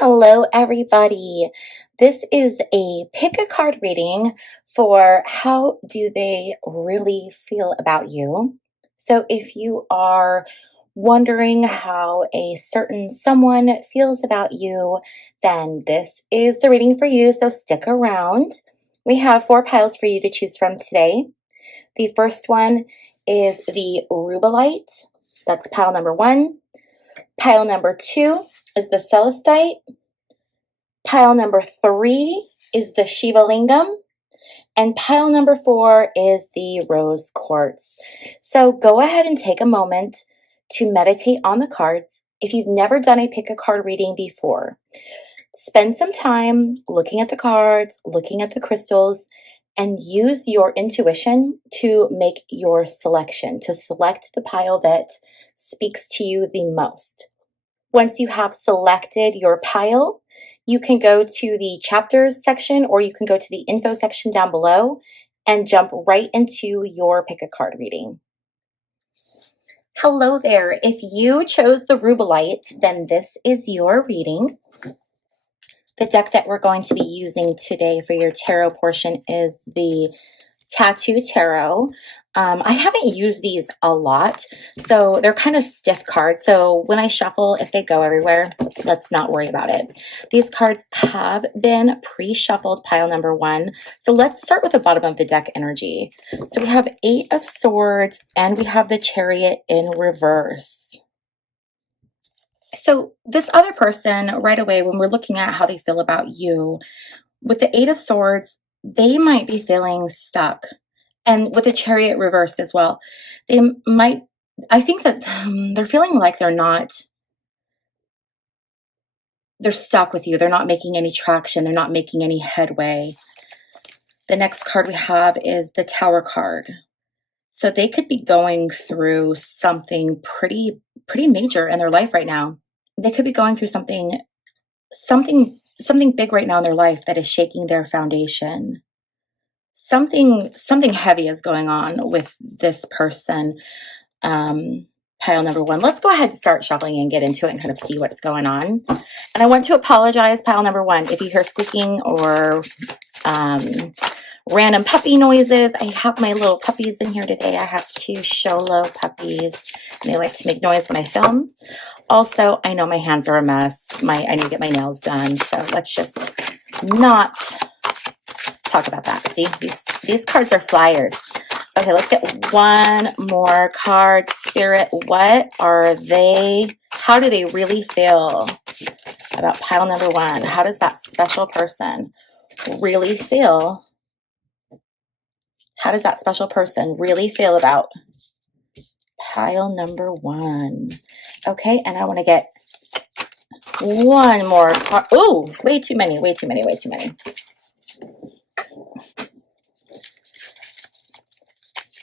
Hello, everybody. This is a pick a card reading for how do they really feel about you. So, if you are wondering how a certain someone feels about you, then this is the reading for you. So, stick around. We have 4 piles for you to choose from today. The first one is the Rubellite. That's pile number 1. Pile number 2 is the Celestite. Pile number 3 is the Shiva Lingam. And pile number 4 is the Rose Quartz. So go ahead and take a moment to meditate on the cards. If you've never done a pick a card reading before, spend some time looking at the cards, looking at the crystals, and use your intuition to make your selection, to select the pile that speaks to you the most. Once you have selected your pile, you can go to the chapters section or you can go to the info section down below and jump right into your pick a card reading. Hello there. If you chose the Rubellite, then this is your reading. The deck that we're going to be using today for your tarot portion is the Tattoo Tarot. I haven't used these a lot, so they're kind of stiff cards. So when I shuffle, if they go everywhere, let's not worry about it. These cards have been pre-shuffled, pile number 1. So let's start with the bottom of the deck energy. So we have 8 of Swords and we have the Chariot in reverse. So this other person, right away, when we're looking at how they feel about you, with the 8 of Swords, they might be feeling stuck. And with the Chariot reversed as well, I think that they're feeling like they're stuck with you. They're not making any traction. They're not making any headway. The next card we have is the Tower card. So they could be going through something pretty major in their life right now. They could be going through something big right now in their life that is shaking their foundation. Something heavy is going on with this person. Pile number 1. Let's go ahead and start shuffling and get into it and kind of see what's going on. And I want to apologize, pile number 1, if you hear squeaking or random puppy noises. I have my little puppies in here today. I have 2 Sholo puppies, and they like to make noise when I film. Also, I know my hands are a mess. I need to get my nails done, so let's just not talk about that. See, these cards are flyers. Okay, let's get one more card. Spirit, what are they? How do they really feel about pile number 1? How does that special person really feel? How does that special person really feel about pile number 1? Okay, and I want to get one more card. Oh, way too many.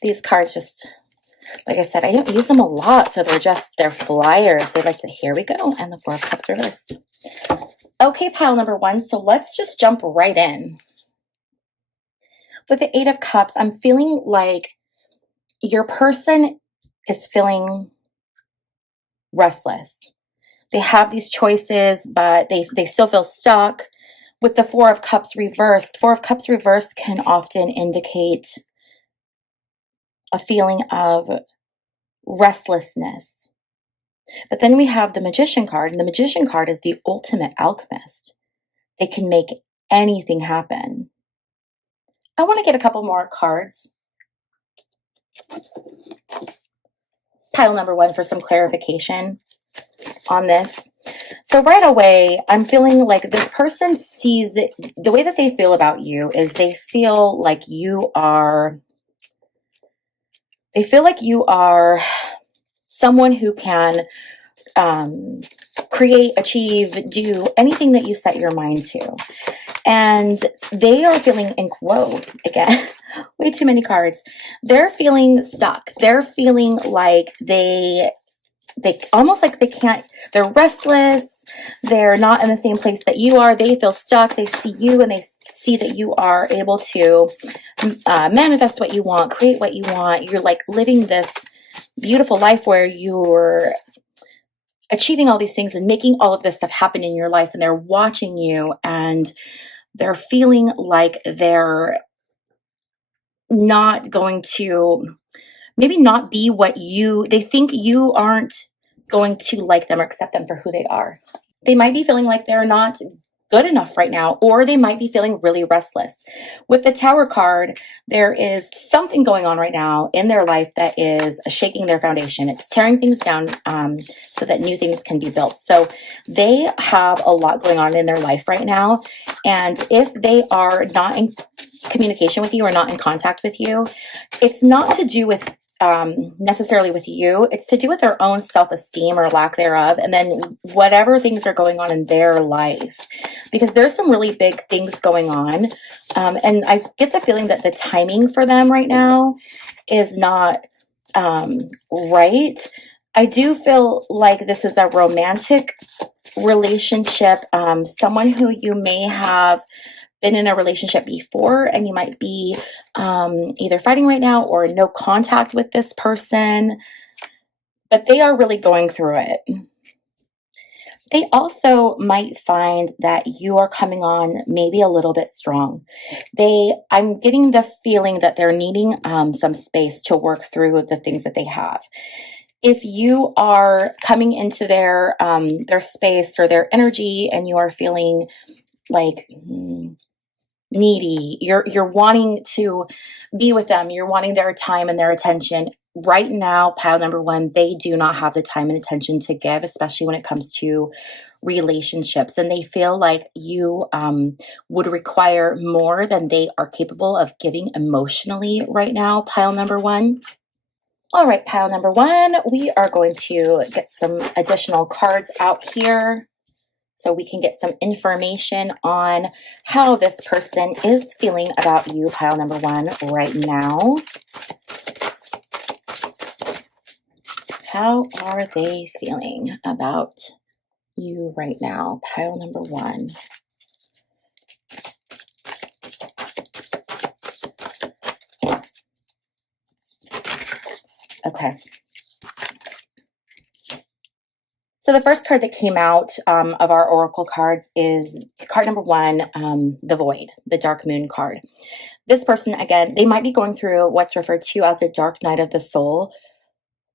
These cards just, like I said, I don't use them a lot, so they're flyers. Here we go, and the 4 of Cups reversed. Okay, pile number 1, so let's just jump right in. With the 8 of Cups, I'm feeling like your person is feeling restless. They have these choices, but they still feel stuck. With the 4 of Cups reversed, 4 of Cups reversed can often indicate a feeling of restlessness. But then we have the Magician card, and the Magician card is the ultimate alchemist. They can make anything happen. I want to get a couple more cards. Pile number 1 for some clarification on this. So right away, I'm feeling like this person sees it, the way that they feel about you is they feel like you are someone who can create, achieve, do anything that you set your mind to. And they are feeling, whoa, again, way too many cards. They're feeling stuck. They're feeling like they almost like they can't, they're restless. They're not in the same place that you are. They feel stuck. They see you and they see that you are able to manifest what you want, create what you want. You're like living this beautiful life where you're achieving all these things and making all of this stuff happen in your life, and they're watching you, and they're feeling like they're not going to maybe not be what they think you aren't going to like them or accept them for who they are. They might be feeling like they're not good enough right now, or they might be feeling really restless. With the Tower card, there is something going on right now in their life that is shaking their foundation. It's tearing things down so that new things can be built. So they have a lot going on in their life right now. And if they are not in communication with you or not in contact with you, it's not to do with necessarily with you. It's to do with their own self-esteem or lack thereof, and then whatever things are going on in their life, because there's some really big things going on, and I get the feeling that the timing for them right now is not right. I do feel like this is a romantic relationship, someone who you may have been in a relationship before, and you might be either fighting right now or no contact with this person, but they are really going through it. They also might find that you are coming on maybe a little bit strong. I'm getting the feeling that they're needing some space to work through the things that they have. If you are coming into their space or their energy, and you are feeling like needy, you're wanting to be with them, you're wanting their time and their attention. Right now, pile number one, they do not have the time and attention to give, especially when it comes to relationships. And they feel like you would require more than they are capable of giving emotionally right now, pile number one. All right, pile number one, we are going to get some additional cards out here so we can get some information on how this person is feeling about you, pile number one, right now. How are they feeling about you right now, pile number one? Okay. So the first card that came out of our oracle cards is card number one, the Void, the Dark Moon card. This person, again, they might be going through what's referred to as a dark night of the soul,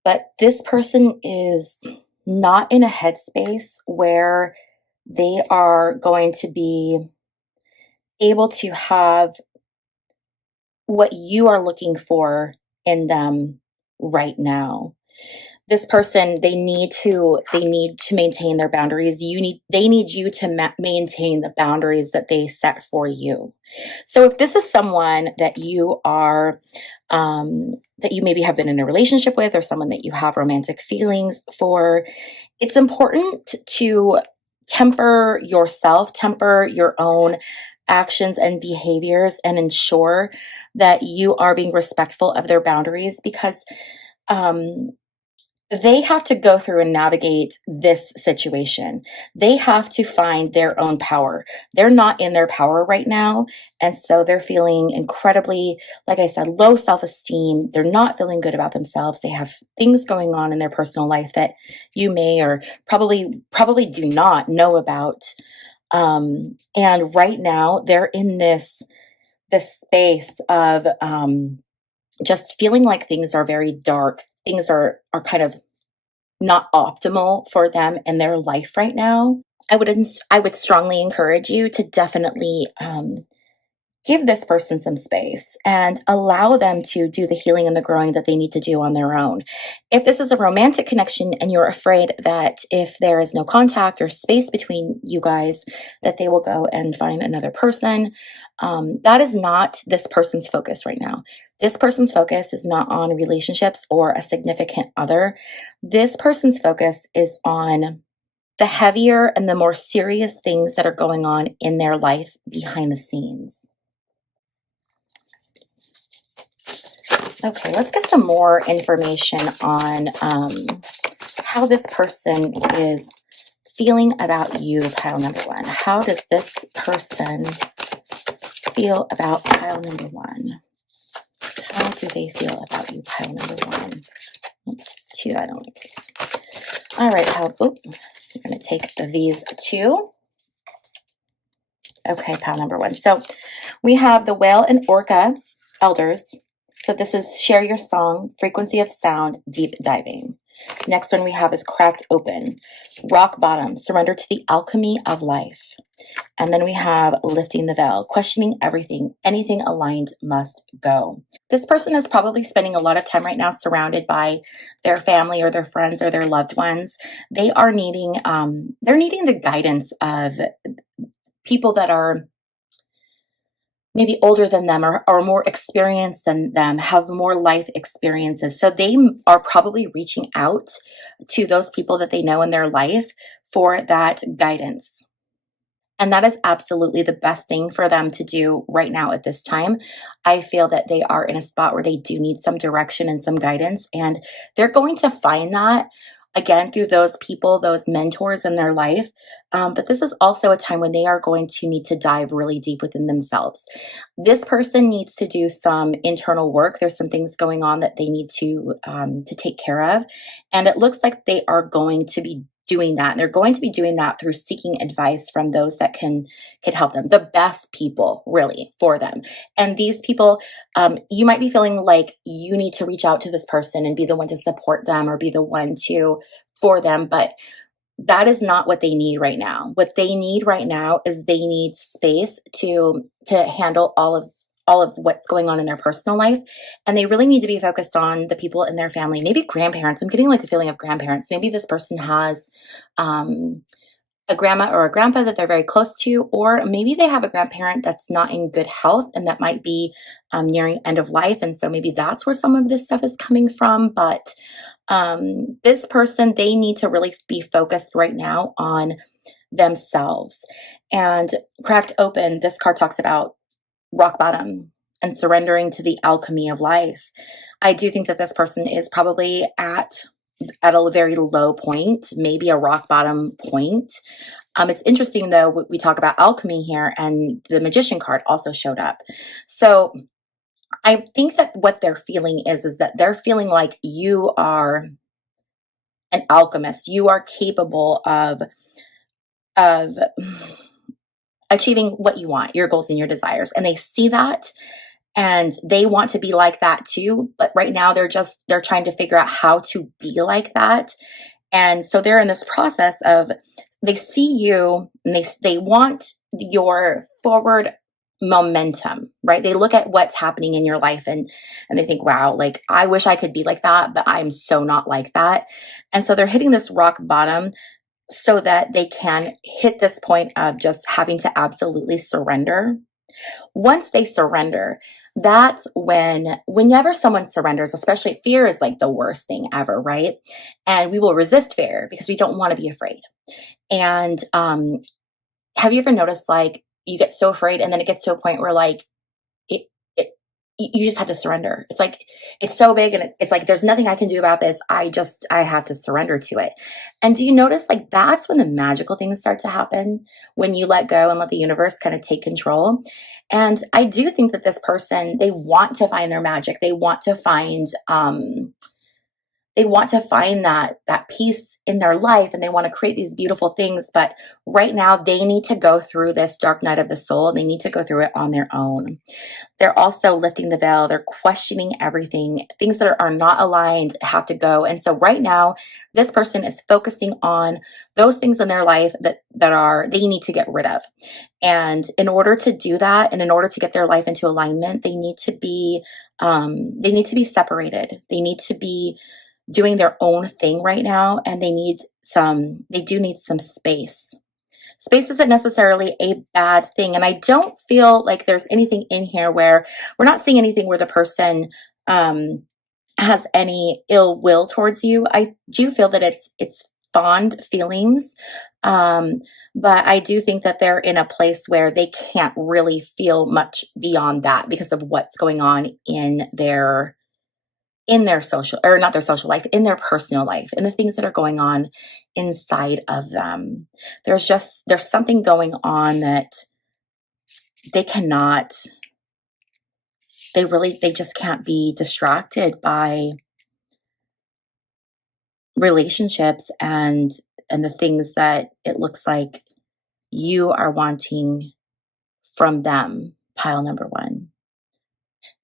but this person is not in a headspace where they are going to be able to have what you are looking for in them right now. This person, they need to maintain their boundaries. They need you to maintain the boundaries that they set for you. So if this is someone that you are that you maybe have been in a relationship with, or someone that you have romantic feelings for, it's important to temper yourself, temper your own actions and behaviors, and ensure that you are being respectful of their boundaries, because they have to go through and navigate this situation. They have to find their own power. They're not in their power right now. And so they're feeling incredibly, like I said, low self-esteem. They're not feeling good about themselves. They have things going on in their personal life that you may or probably do not know about. And right now they're in this space of just feeling like things are very dark. Things are kind of not optimal for them in their life right now. I would strongly encourage you to definitely give this person some space and allow them to do the healing and the growing that they need to do on their own. If this is a romantic connection and you're afraid that if there is no contact or space between you guys, that they will go and find another person, that is not this person's focus right now. This person's focus is not on relationships or a significant other. This person's focus is on the heavier and the more serious things that are going on in their life behind the scenes. Okay, let's get some more information on how this person is feeling about you, pile number one. How does this person feel about pile number one? How do they feel about you, pile number one? Oops, two, I don't like these. All right, so I'm going to take these two. Okay, pile number one. So we have the whale and orca elders. So this is share your song, frequency of sound, deep diving. Next one we have is cracked open, rock bottom, surrender to the alchemy of life. And then we have lifting the veil, questioning everything, anything aligned must go. This person is probably spending a lot of time right now surrounded by their family or their friends or their loved ones. They are needing, they're needing the guidance of people that are maybe older than them or more experienced than them, have more life experiences. So they are probably reaching out to those people that they know in their life for that guidance. And that is absolutely the best thing for them to do right now at this time. I feel that they are in a spot where they do need some direction and some guidance, and they're going to find that again through those people, those mentors in their life. But this is also a time when they are going to need to dive really deep within themselves. This person needs to do some internal work. There's some things going on that they need to take care of, and it looks like they are going to be doing that. And they're going to be doing that through seeking advice from those that can help them, the best people really for them. And these people, you might be feeling like you need to reach out to this person and be the one to support them or be the one to for them, but that is not what they need right now. What they need right now is they need space to handle all of what's going on in their personal life, and they really need to be focused on the people in their family, maybe grandparents. I'm getting like the feeling of grandparents. Maybe this person has a grandma or a grandpa that they're very close to, or maybe they have a grandparent that's not in good health and that might be nearing end of life, and so maybe that's where some of this stuff is coming from. But this person, they need to really be focused right now on themselves. And cracked open, this card talks about rock bottom and surrendering to the alchemy of life. I do think that this person is probably at a very low point, maybe a rock bottom point. It's interesting though, we talk about alchemy here, and the magician card also showed up. So I think that what they're feeling is that they're feeling like you are an alchemist. You are capable of achieving what you want, your goals and your desires. And they see that and they want to be like that too. But right now they're trying to figure out how to be like that. And so they're in this process of, they see you and they want your forward momentum, right? They look at what's happening in your life and they think, wow, like I wish I could be like that, but I'm so not like that. And so they're hitting this rock bottom so that they can hit this point of just having to absolutely surrender. Once they surrender, that's whenever someone surrenders, especially fear is like the worst thing ever, right? And we will resist fear because we don't want to be afraid. And have you ever noticed like you get so afraid and then it gets to a point where like it, it you just have to surrender. It's like it's so big and it's like there's nothing I can do about this. I have to surrender to it. And do you notice like that's when the magical things start to happen, when you let go and let the universe kind of take control. And I do think that this person, they want to find their magic. They want to find that peace in their life, and they want to create these beautiful things. But right now they need to go through this dark night of the soul, and they need to go through it on their own. They're also lifting the veil. They're questioning everything. Things that are not aligned have to go. And so right now, this person is focusing on those things in their life that they need to get rid of. And in order to do that, and in order to get their life into alignment, they need to be separated. They need to be doing their own thing right now, and they do need some space. Space isn't necessarily a bad thing, and I don't feel like there's anything in here where we're not seeing anything where the person has any ill will towards you. I do feel that it's fond feelings, but I do think that they're in a place where they can't really feel much beyond that because of what's going on in their social, or not their social life, in their personal life, and the things that are going on inside of them. There's something going on that they they just can't be distracted by relationships and the things that it looks like you are wanting from them, pile number one.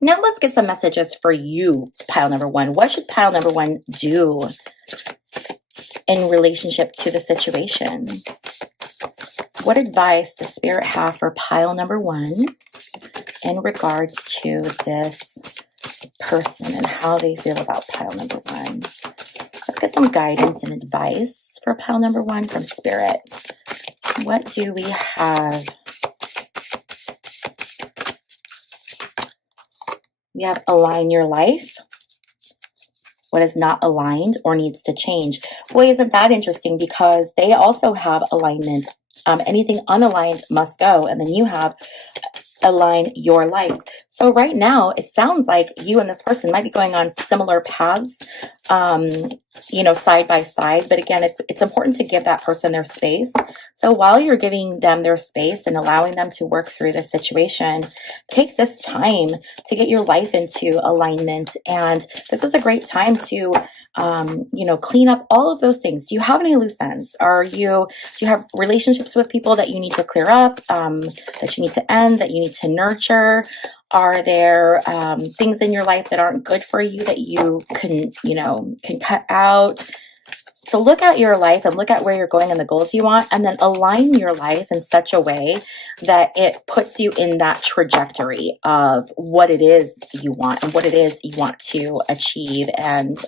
Now let's get some messages for you, pile number one. What should pile number one do in relationship to the situation? What advice does Spirit have for pile number one in regards to this person and how they feel about pile number one? Let's get some guidance and advice for pile number one from Spirit. What do we have? We have align your life. What is not aligned or needs to change? Boy, isn't that interesting, because they also have alignment. Anything unaligned must go. And then you have align your life. So right now, it sounds like you and this person might be going on similar paths, side by side. But again, it's important to give that person their space. So while you're giving them their space and allowing them to work through the situation, take this time to get your life into alignment. And this is a great time to clean up all of those things. Do you have any loose ends? Do you have relationships with people that you need to clear up, that you need to end, that you need to nurture? Are there things in your life that aren't good for you that you can cut out? So look at your life and look at where you're going and the goals you want, and then align your life in such a way that it puts you in that trajectory of what it is you want and what it is you want to achieve and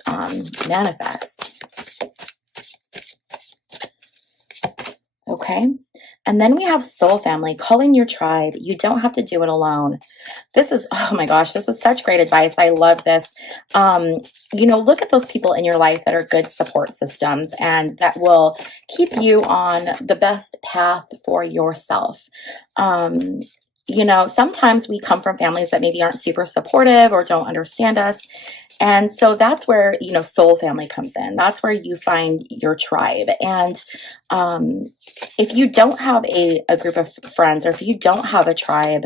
manifest. Okay. And then we have soul family, calling your tribe. You don't have to do it alone. This is, oh my gosh, this is such great advice. I love this. Look at those people in your life that are good support systems and that will keep you on the best path for yourself. Sometimes we come from families that maybe aren't super supportive or don't understand us. And so that's where, soul family comes in. That's where you find your tribe. And if you don't have a group of friends, or if you don't have a tribe,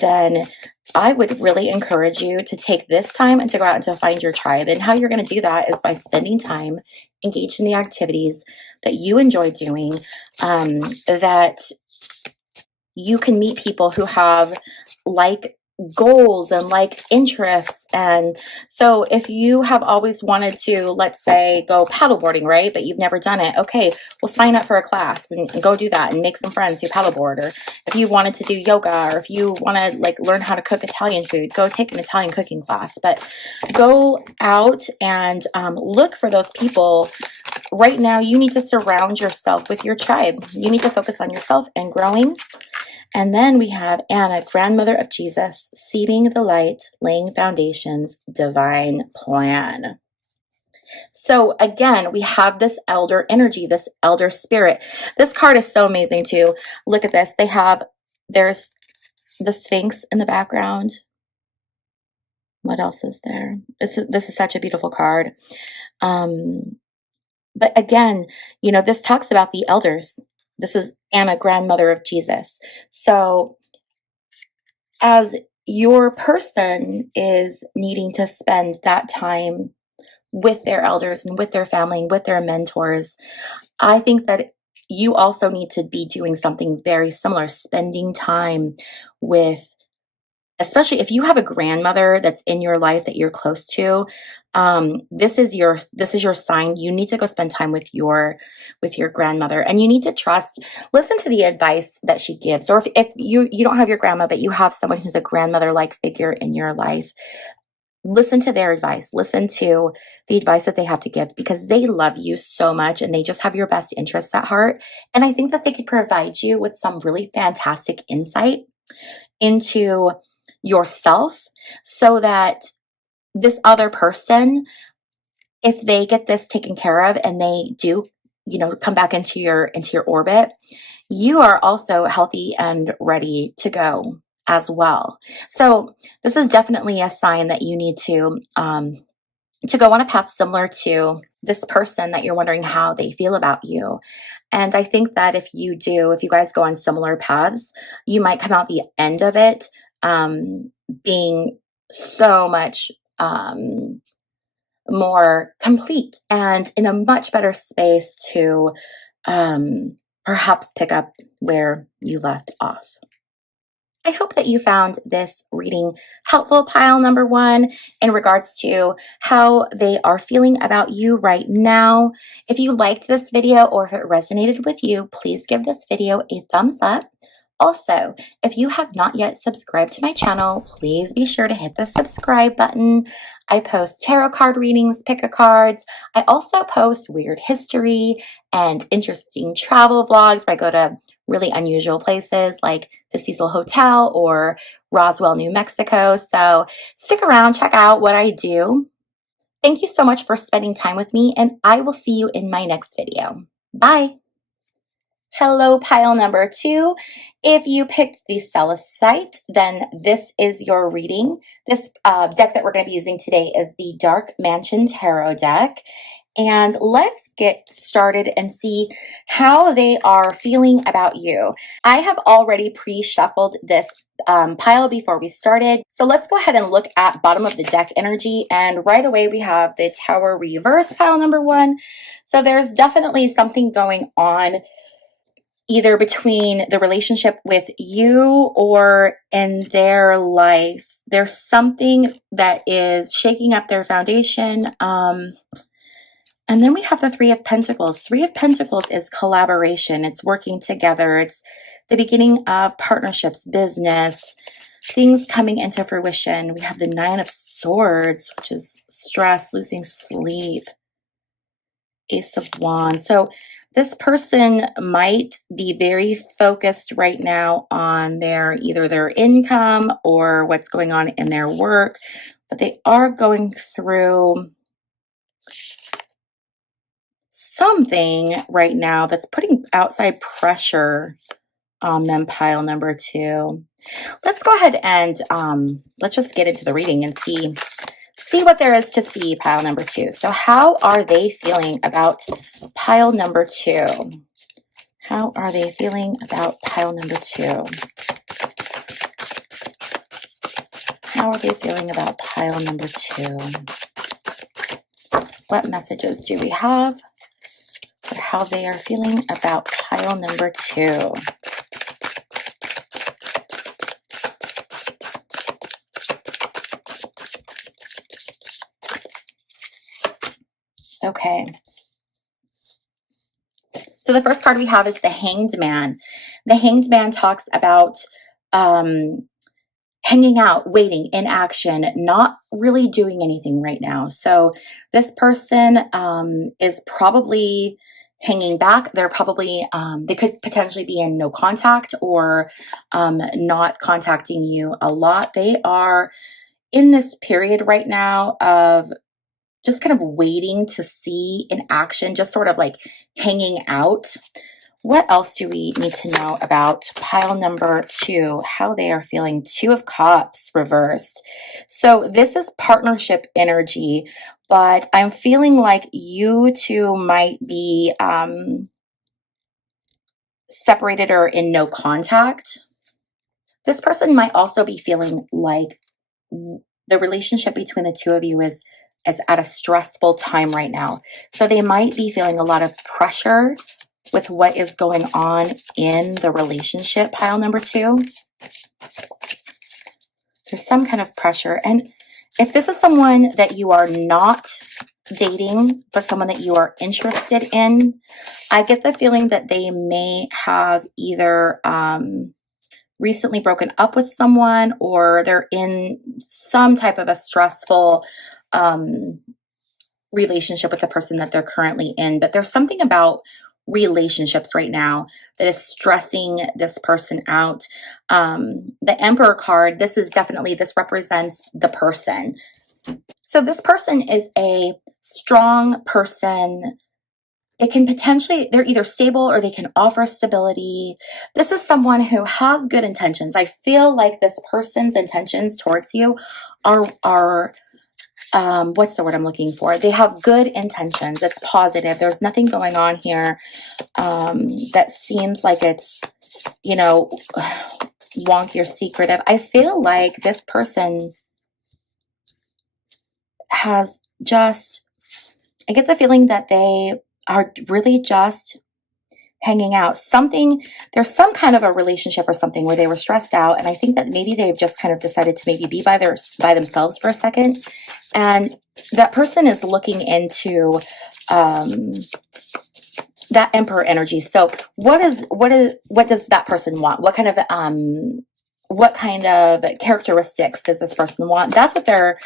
then I would really encourage you to take this time and to go out and to find your tribe. And how you're going to do that is by spending time engaged in the activities that you enjoy doing, that you can meet people who have like goals and like interests. And so if you have always wanted to, let's say, go paddleboarding, right? But you've never done it. Okay, well, sign up for a class and go do that and make some friends who paddleboard. Or if you wanted to do yoga, or if you want to learn how to cook Italian food, go take an Italian cooking class. But go out and look for those people. Right now, you need to surround yourself with your tribe. You need to focus on yourself and growing. And then we have Anna, grandmother of Jesus, seeding the light, laying foundations, divine plan. So again, we have this elder energy, this elder spirit. This card is so amazing too. Look at this. There's the Sphinx in the background. What else is there? This is such a beautiful card. But again, this talks about the elders. This is Anna, grandmother of Jesus. So as your person is needing to spend that time with their elders and with their family and with their mentors, I think that you also need to be doing something very similar, spending time with, especially if you have a grandmother that's in your life that you're close to. This is your sign. You need to go spend time with your grandmother, and you need to listen to the advice that she gives. Or if you don't have your grandma, but you have someone who's a grandmother-like figure in your life, listen to their advice. Listen to the advice that they have to give, because they love you so much and they just have your best interests at heart. And I think that they could provide you with some really fantastic insight into yourself, so that this other person, if they get this taken care of and they do, come back into your orbit, you are also healthy and ready to go as well. So this is definitely a sign that you need to go on a path similar to this person that you're wondering how they feel about you. And I think that if you guys go on similar paths, you might come out the end of it being so much more complete and in a much better space to perhaps pick up where you left off. I hope that you found this reading helpful, pile number one, in regards to how they are feeling about you right now. If you liked this video or if it resonated with you, please give this video a thumbs up. Also, if you have not yet subscribed to my channel, please be sure to hit the subscribe button. I post tarot card readings, pick-a-cards. I also post weird history and interesting travel vlogs where I go to really unusual places like the Cecil Hotel or Roswell, New Mexico. So stick around, check out what I do. Thank you so much for spending time with me, and I will see you in my next video. Bye. Hello, pile number two. If you picked the Celestite, then this is your reading. This deck that we're going to be using today is the Dark Mansion Tarot deck. And let's get started and see how they are feeling about you. I have already pre-shuffled this pile before we started. So let's go ahead and look at bottom of the deck energy. And right away we have the Tower Reverse pile number one. So there's definitely something going on either between the relationship with you or in their life. There's something that is shaking up their foundation. And then we have the Three of Pentacles. Three of Pentacles is collaboration. It's working together. It's the beginning of partnerships, business, things coming into fruition. We have the Nine of Swords, which is stress, losing sleep. Ace of Wands. So this person might be very focused right now on either their income or what's going on in their work, but they are going through something right now that's putting outside pressure on them, pile number two. Let's go ahead and let's just get into the reading and see what there is to see, pile number two. So how are they feeling about pile number two? How are they feeling about pile number two? How are they feeling about pile number two? What messages do we have for how they are feeling about pile number two? Okay. So the first card we have is the Hanged Man. The Hanged Man talks about hanging out, waiting, in action, not really doing anything right now. So this person is probably hanging back. They're probably, they could potentially be in no contact or not contacting you a lot. They are in this period right now of just kind of waiting to see in action, just sort of like hanging out. What else do we need to know about pile number two? How they are feeling. Two of Cups reversed. So this is partnership energy, but I'm feeling like you two might be separated or in no contact. This person might also be feeling like the relationship between the two of you is at a stressful time right now. So they might be feeling a lot of pressure with what is going on in the relationship, pile number two. There's some kind of pressure. And if this is someone that you are not dating, but someone that you are interested in, I get the feeling that they may have either recently broken up with someone, or they're in some type of a stressful relationship with the person that they're currently in. But there's something about relationships right now that is stressing this person out. The Emperor card, this represents the person. So this person is a strong person. It can potentially, they're either stable or they can offer stability. This is someone who has good intentions. I feel like this person's intentions towards you are what's the word I'm looking for? They have good intentions. It's positive. There's nothing going on here that seems like it's, you know, wonky or secretive. I feel like this person has just, I get the feeling that they are really just hanging out. There's some kind of a relationship or something where they were stressed out. And I think that maybe they've just kind of decided to maybe be by themselves for a second. And that person is looking into, that Emperor energy. So what does that person want? What kind of characteristics does this person want? That's what they're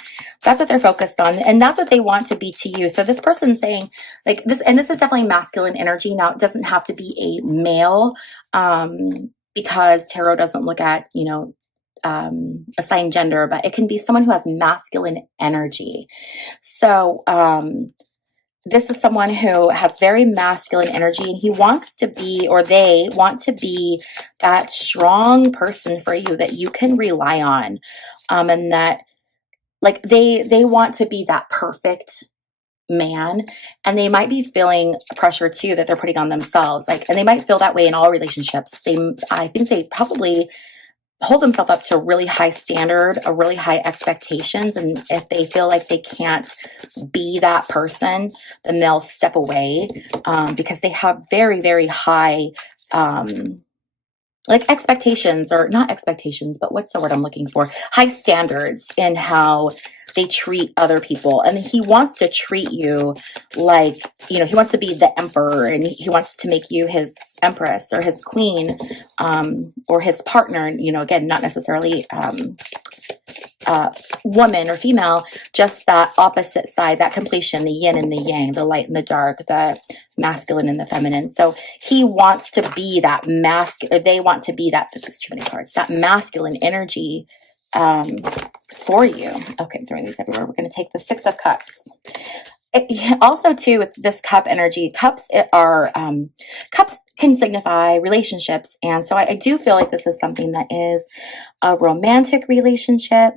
focused on, and that's what they want to be to you. So this person's saying like this, and this is definitely masculine energy. Now it doesn't have to be a male, because tarot doesn't look at, assigned gender, but it can be someone who has masculine energy. So this is someone who has very masculine energy, and he wants to be, or they want to be, that strong person for you that you can rely on. And that, like, they want to be that perfect man, and they might be feeling pressure too that they're putting on themselves. Like, and they might feel that way in all relationships. I think they probably hold themselves up to a really high standard, a really high expectations. And if they feel like they can't be that person, then they'll step away, because they have very, very high, like expectations, or not expectations, but what's the word I'm looking for? High standards in how they treat other people. And he wants to treat you like, he wants to be the emperor, and he wants to make you his empress or his queen, or his partner. Again, not necessarily woman or female, just that opposite side, that completion, the yin and the yang, the light and the dark, the masculine and the feminine. So he wants to be that they want to be that, this is too many cards, that masculine energy for you. Okay, I'm throwing these everywhere. We're going to take the Six of Cups. Also, too, with this cup energy, cups can signify relationships. And so I do feel like this is something that is a romantic relationship.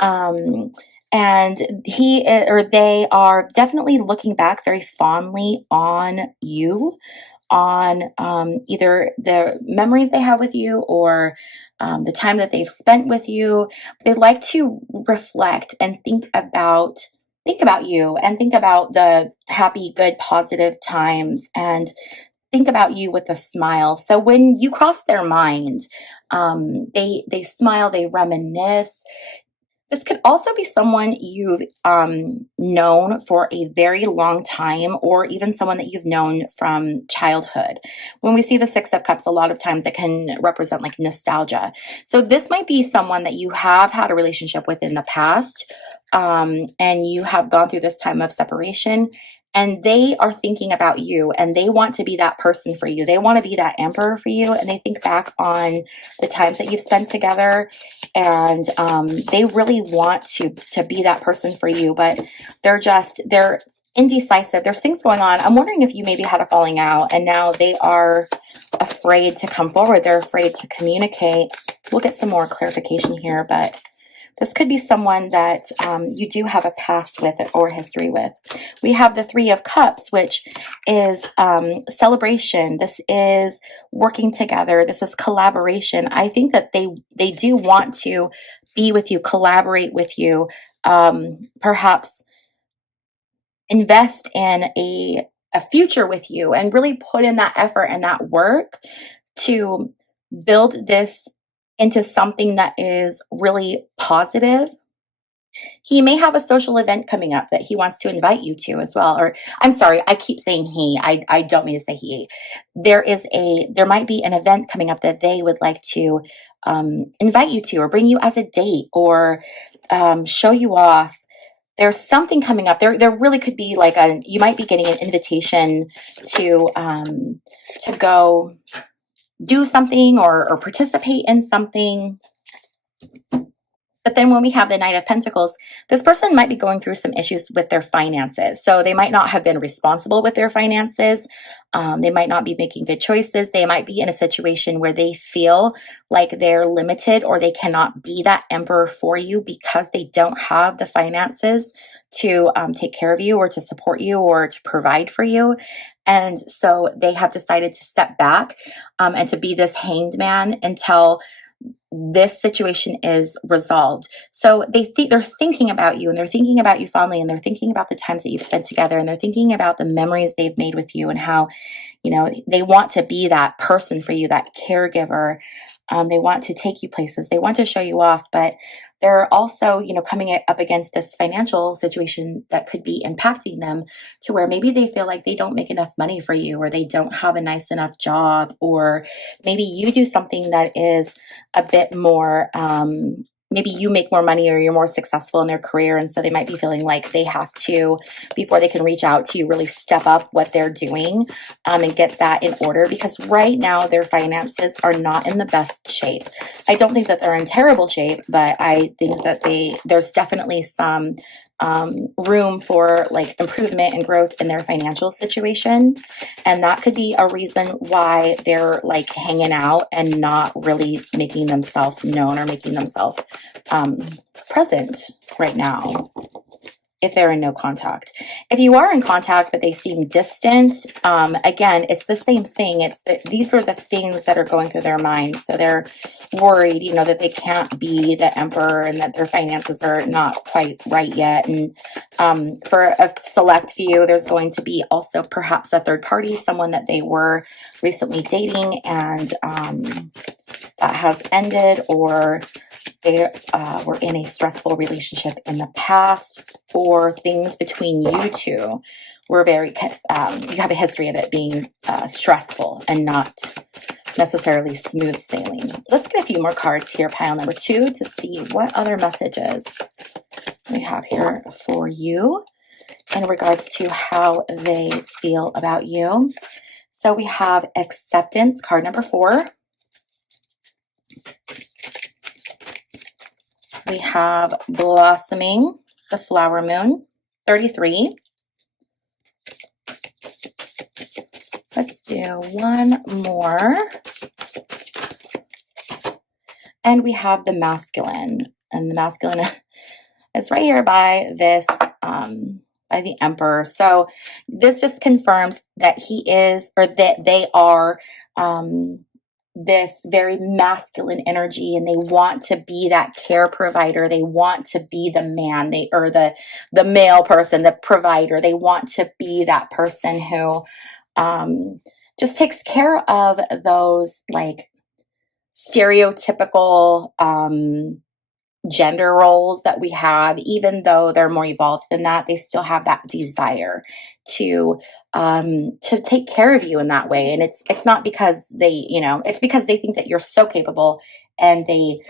And they are definitely looking back very fondly on you, on either the memories they have with you, or the time that they've spent with you. They like to reflect and think about you, and think about the happy, good, positive times, and think about you with a smile. So when you cross their mind, they smile, they reminisce. This could also be someone you've known for a very long time, or even someone that you've known from childhood. When we see the Six of Cups, a lot of times it can represent like nostalgia. So this might be someone that you have had a relationship with in the past, and you have gone through this time of separation, and they are thinking about you, and they want to be that person for you. They want to be that emperor for you, and they think back on the times that you've spent together, and they really want to be that person for you, but they're indecisive. There's things going on. I'm wondering if you maybe had a falling out, and now they are afraid to come forward. They're afraid to communicate. We'll get some more clarification here, but this could be someone that you do have a past with or history with. We have the Three of Cups, which is celebration. This is working together. This is collaboration. I think that they do want to be with you, collaborate with you, perhaps invest in a future with you, and really put in that effort and that work to build this into something that is really positive. He may have a social event coming up that he wants to invite you to as well. Or, I'm sorry, I keep saying he. I don't mean to say he. There might be an event coming up that they would like to invite you to, or bring you as a date, or show you off. There's something coming up. There really could be like you might be getting an invitation to go do something, or participate in something. But then when we have the Knight of Pentacles, this person might be going through some issues with their finances. So they might not have been responsible with their finances. They might not be making good choices. They might be in a situation where they feel like they're limited, or they cannot be that emperor for you because they don't have the finances to take care of you, or to support you, or to provide for you. And so they have decided to step back and to be this hanged man until this situation is resolved. So they're thinking about you, and they're thinking about you fondly, and they're thinking about the times that you've spent together, and they're thinking about the memories they've made with you, and how, they want to be that person for you, that caregiver. They want to take you places. They want to show you off, but they're also, coming up against this financial situation that could be impacting them, to where maybe they feel like they don't make enough money for you, or they don't have a nice enough job, or maybe you do something that is a bit more, maybe you make more money, or you're more successful in their career. And so they might be feeling like they have to, before they can reach out to you, really step up what they're doing, and get that in order, because right now their finances are not in the best shape. I don't think that they're in terrible shape, but I think that there's definitely some room for like improvement and growth in their financial situation. And that could be a reason why they're like hanging out and not really making themselves known, or making themselves present right now, if they're in no contact. If you are in contact but they seem distant, again, it's the same thing. These are the things that are going through their minds. So they're worried, that they can't be the emperor, and that their finances are not quite right yet. And for a select few, there's going to be also perhaps a third party, someone that they were recently dating, and that has ended, or they were in a stressful relationship in the past, or things between you two were very, you have a history of it being stressful and not necessarily smooth sailing. Let's get a few more cards here, pile number 2, to see what other messages we have here for you in regards to how they feel about you. So we have acceptance, card number 4. We have blossoming, the flower moon, 33. Let's do one more. And we have the masculine. And the masculine is right here by this, by the emperor. So this just confirms that he is, or that they are, this very masculine energy, and they want to be that care provider. They want to be the man, or the male person, the provider. They want to be that person who just takes care of those like stereotypical gender roles that we have. Even though they're more evolved than that, they still have that desire to take care of you in that way. And it's not because it's because they think that you're so capable, and they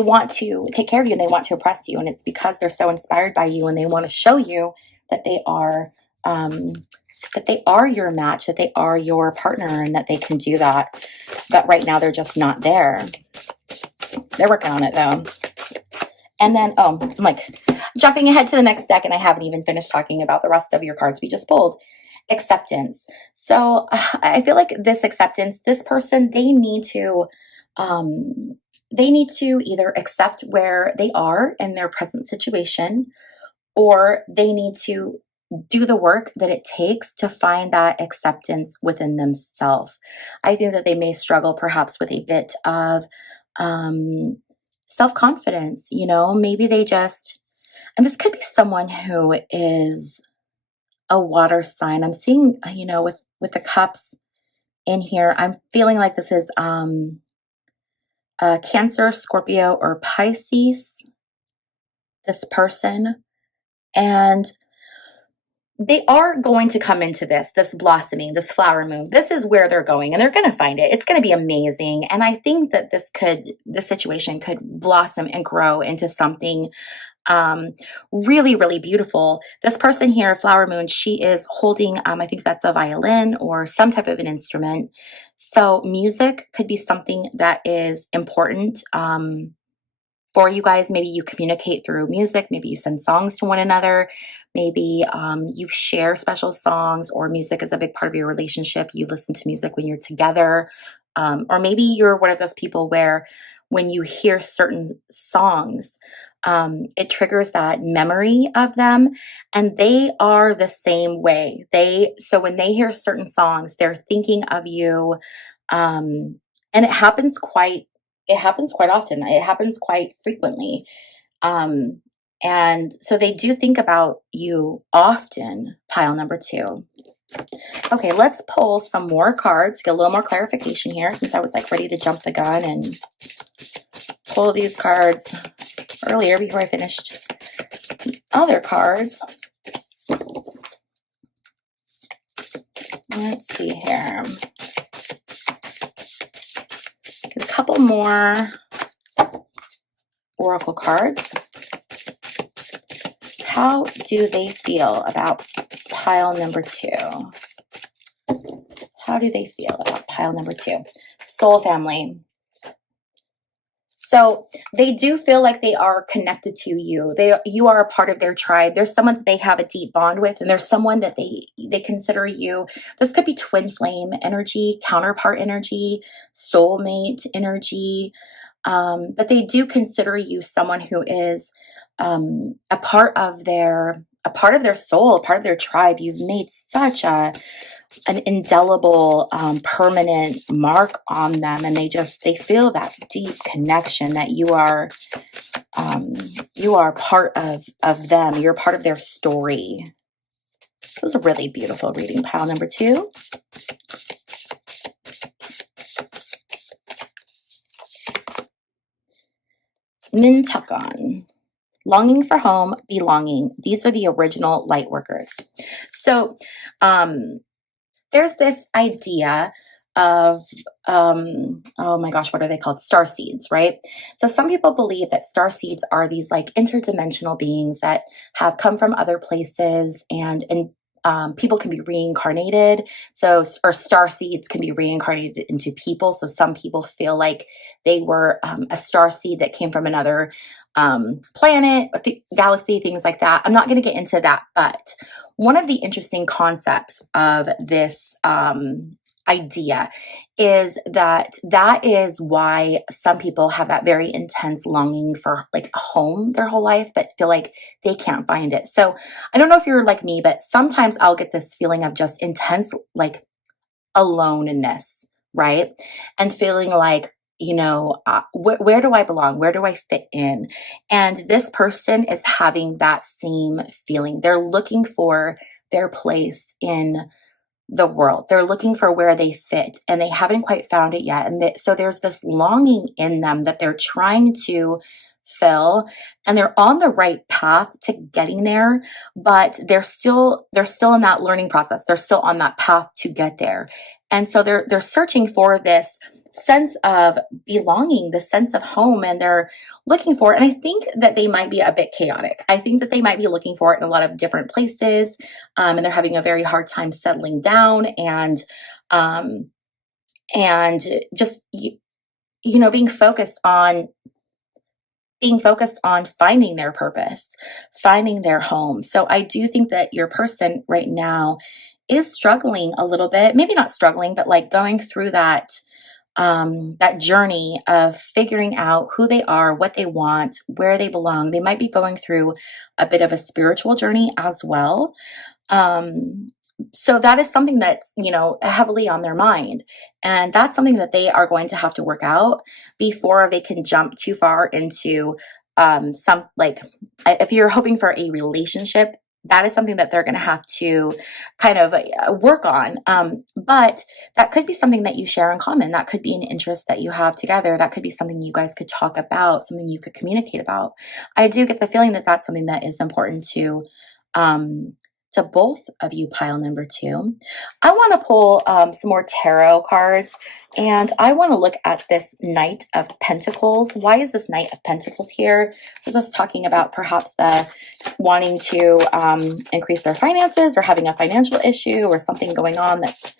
want to take care of you, and they want to impress you. And it's because they're so inspired by you, and they want to show you that they are your match, that they are your partner, and that they can do that. But right now they're just not there. They're working on it though. And then, I'm like jumping ahead to the next deck, and I haven't even finished talking about the rest of your cards we just pulled. Acceptance. So I feel like this acceptance, this person, they need to either accept where they are in their present situation, or they need to do the work that it takes to find that acceptance within themselves. I think that they may struggle perhaps with a bit of self-confidence. Maybe they just, and this could be someone who is a water sign. I'm seeing, with the cups in here, I'm feeling like this is Cancer, Scorpio, or Pisces, this person. And they are going to come into this blossoming, this flower moon. This is where they're going, and they're going to find it. It's going to be amazing. And I think that this situation could blossom and grow into something really, really beautiful. This person here, flower moon, she is holding, I think that's a violin or some type of an instrument. So music could be something that is important for you guys. Maybe you communicate through music. Maybe you send songs to one another. Maybe you share special songs, or music is a big part of your relationship. You listen to music when you're together. Or maybe you're one of those people where when you hear certain songs, it triggers that memory of them, and they are the same way. So when they hear certain songs, they're thinking of you, and it happens quite It happens quite often. It happens quite frequently. Um, and so they do think about you often, pile number two. Okay, let's pull some more cards, get a little more clarification here since I was like ready to jump the gun and pull these cards earlier before I finished other cards. Let's see here. Get a couple more oracle cards. How do they feel about pile number two? How do they feel about pile number two? Soul family. So they do feel like they are connected to you. You are a part of their tribe. There's someone that they have a deep bond with, and there's someone that they consider you. This could be twin flame energy, counterpart energy, soulmate energy. But they do consider you someone who is a part of their soul, a part of their tribe. You've made such an indelible, permanent mark on them, and they feel that deep connection that you are part of them. You're part of their story. This is a really beautiful reading, pile number two. Mintakon. Longing for home, belonging. These are the original light workers. So there's this idea of, oh my gosh, what are they called? Star seeds, right? So some people believe that star seeds are these like interdimensional beings that have come from other places, and people can be reincarnated. So, or star seeds can be reincarnated into people. So some people feel like they were a star seed that came from another planet, galaxy, things like that. I'm not going to get into that, but one of the interesting concepts of this idea is that is why some people have that very intense longing for like a home their whole life, but feel like they can't find it. So I don't know if you're like me, but sometimes I'll get this feeling of just intense like aloneness, right? And feeling like, where do I belong? Where do I fit in? And this person is having that same feeling. They're looking for their place in the world. They're looking for where they fit, and they haven't quite found it yet. And so there's this longing in them that they're trying to fill, and they're on the right path to getting there, but they're still in that learning process. They're still on that path to get there. And so they're searching for this sense of belonging, the sense of home, and they're looking for it. And I think that they might be a bit chaotic. I think that they might be looking for it in a lot of different places, and they're having a very hard time settling down and just being focused on finding their purpose, finding their home. So I do think that your person right now is struggling a little bit, maybe not struggling, but like going through that journey of figuring out who they are, what they want, where they belong. They might be going through a bit of a spiritual journey as well. So that is something that's, heavily on their mind. And that's something that they are going to have to work out before they can jump too far into if you're hoping for a relationship, that is something that they're going to have to kind of work on. But that could be something that you share in common. That could be an interest that you have together. That could be something you guys could talk about, something you could communicate about. I do get the feeling that that's something that is important to both of you, pile number two. I want to pull some more tarot cards, and I want to look at this Knight of Pentacles. Why is this Knight of Pentacles here? Is this talking about perhaps the wanting to increase their finances, or having a financial issue, or something going on that's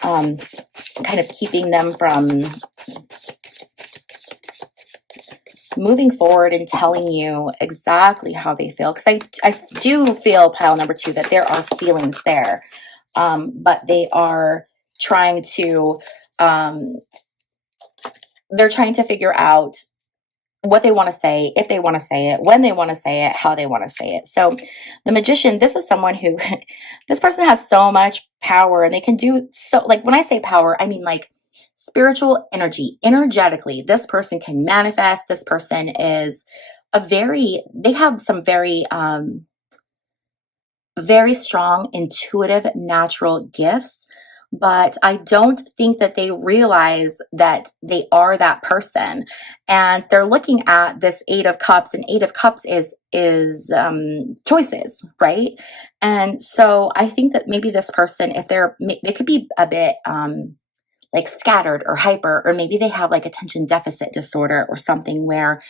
kind of keeping them from moving forward and telling you exactly how they feel? Because I do feel, pile number two, that there are feelings there, but they are trying to figure out what they want to say, if they want to say it, when they want to say it, how they want to say it. So the Magician, this is someone who, this person has so much power, and they can do so, like when I say power, I mean like spiritual energy, energetically, this person can manifest. This person is they have some very strong, intuitive, natural gifts, but I don't think that they realize that they are that person. And they're looking at this Eight of Cups, and Eight of Cups is choices, right? And so I think that maybe this person, if they could be a bit like scattered or hyper, or maybe they have like attention deficit disorder or something where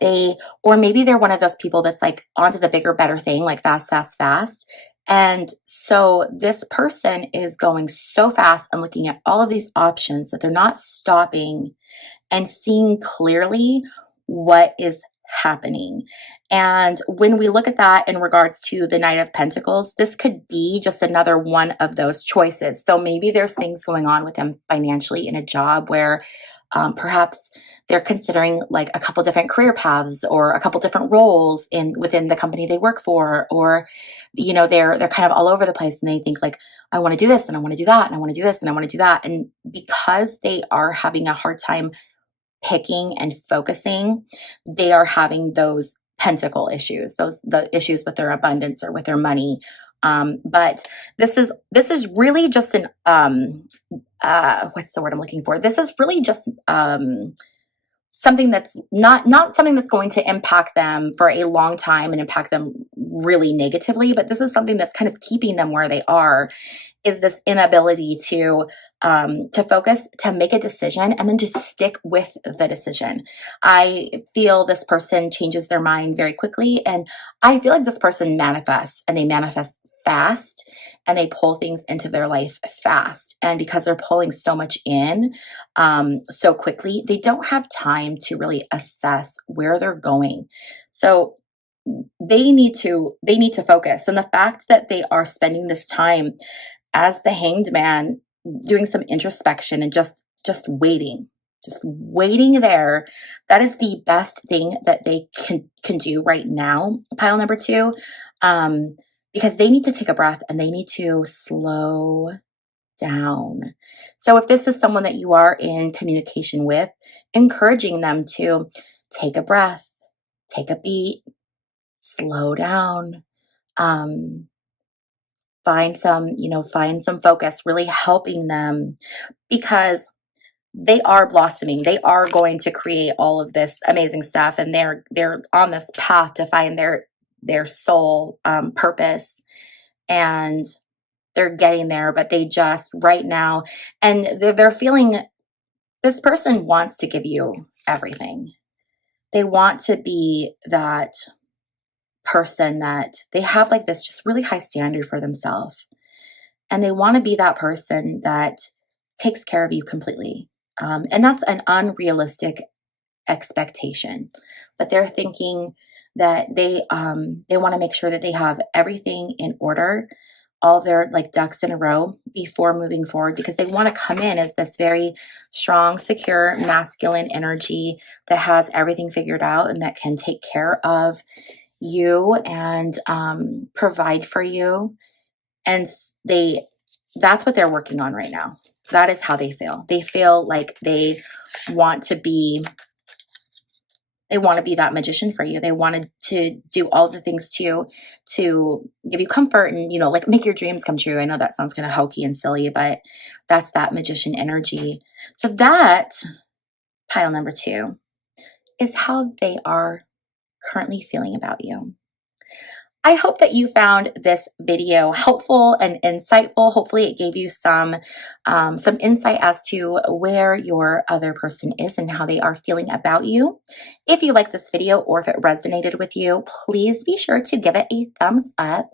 or maybe they're one of those people that's like onto the bigger, better thing, like fast, fast, fast. And so this person is going so fast and looking at all of these options that they're not stopping and seeing clearly what is happening. And when we look at that in regards to the Knight of Pentacles, this could be just another one of those choices. So maybe there's things going on with them financially in a job where perhaps they're considering like a couple different career paths or a couple different roles within the company they work for, or they're kind of all over the place and they think like, I want to do this and I want to do that and I want to do this and I want to do that. And because they are having a hard time picking and focusing, they are having those pentacle issues, the issues with their abundance or with their money. But this is really just an what's the word I'm looking for? This is really just something that's not something that's going to impact them for a long time and impact them really negatively, but this is something that's kind of keeping them where they are, is this inability to focus, to make a decision, and then just stick with the decision. I feel this person changes their mind very quickly, and I feel like this person manifests, and they manifest fast, and they pull things into their life fast. And because they're pulling so much in so quickly, they don't have time to really assess where they're going. So they need to focus. And the fact that they are spending this time as the Hanged Man, doing some introspection and just waiting there, that is the best thing that they can do right now, pile number 2, because they need to take a breath and they need to slow down. So if this is someone that you are in communication with, encouraging them to take a breath, take a beat, slow down, find some focus, really helping them, because they are blossoming. They are going to create all of this amazing stuff, and they're on this path to find their soul purpose, and they're getting there. But they just right now, and they're feeling, this person wants to give you everything. They want to be that person that they have like this just really high standard for themselves. And they want to be that person that takes care of you completely. And that's an unrealistic expectation. But they're thinking that they want to make sure that they have everything in order, all their like ducks in a row before moving forward, because they want to come in as this very strong, secure, masculine energy that has everything figured out and that can take care of you and provide for you. And that's what they're working on right now. That is how they feel. They feel like they want to be that magician for you. They wanted to do all the things to give you comfort and, like make your dreams come true. I know that sounds kind of hokey and silly, but that's that magician energy. So that, pile number 2, is how they are currently feeling about you. I hope that you found this video helpful and insightful. Hopefully it gave you some insight as to where your other person is and how they are feeling about you. If you like this video or if it resonated with you, please be sure to give it a thumbs up.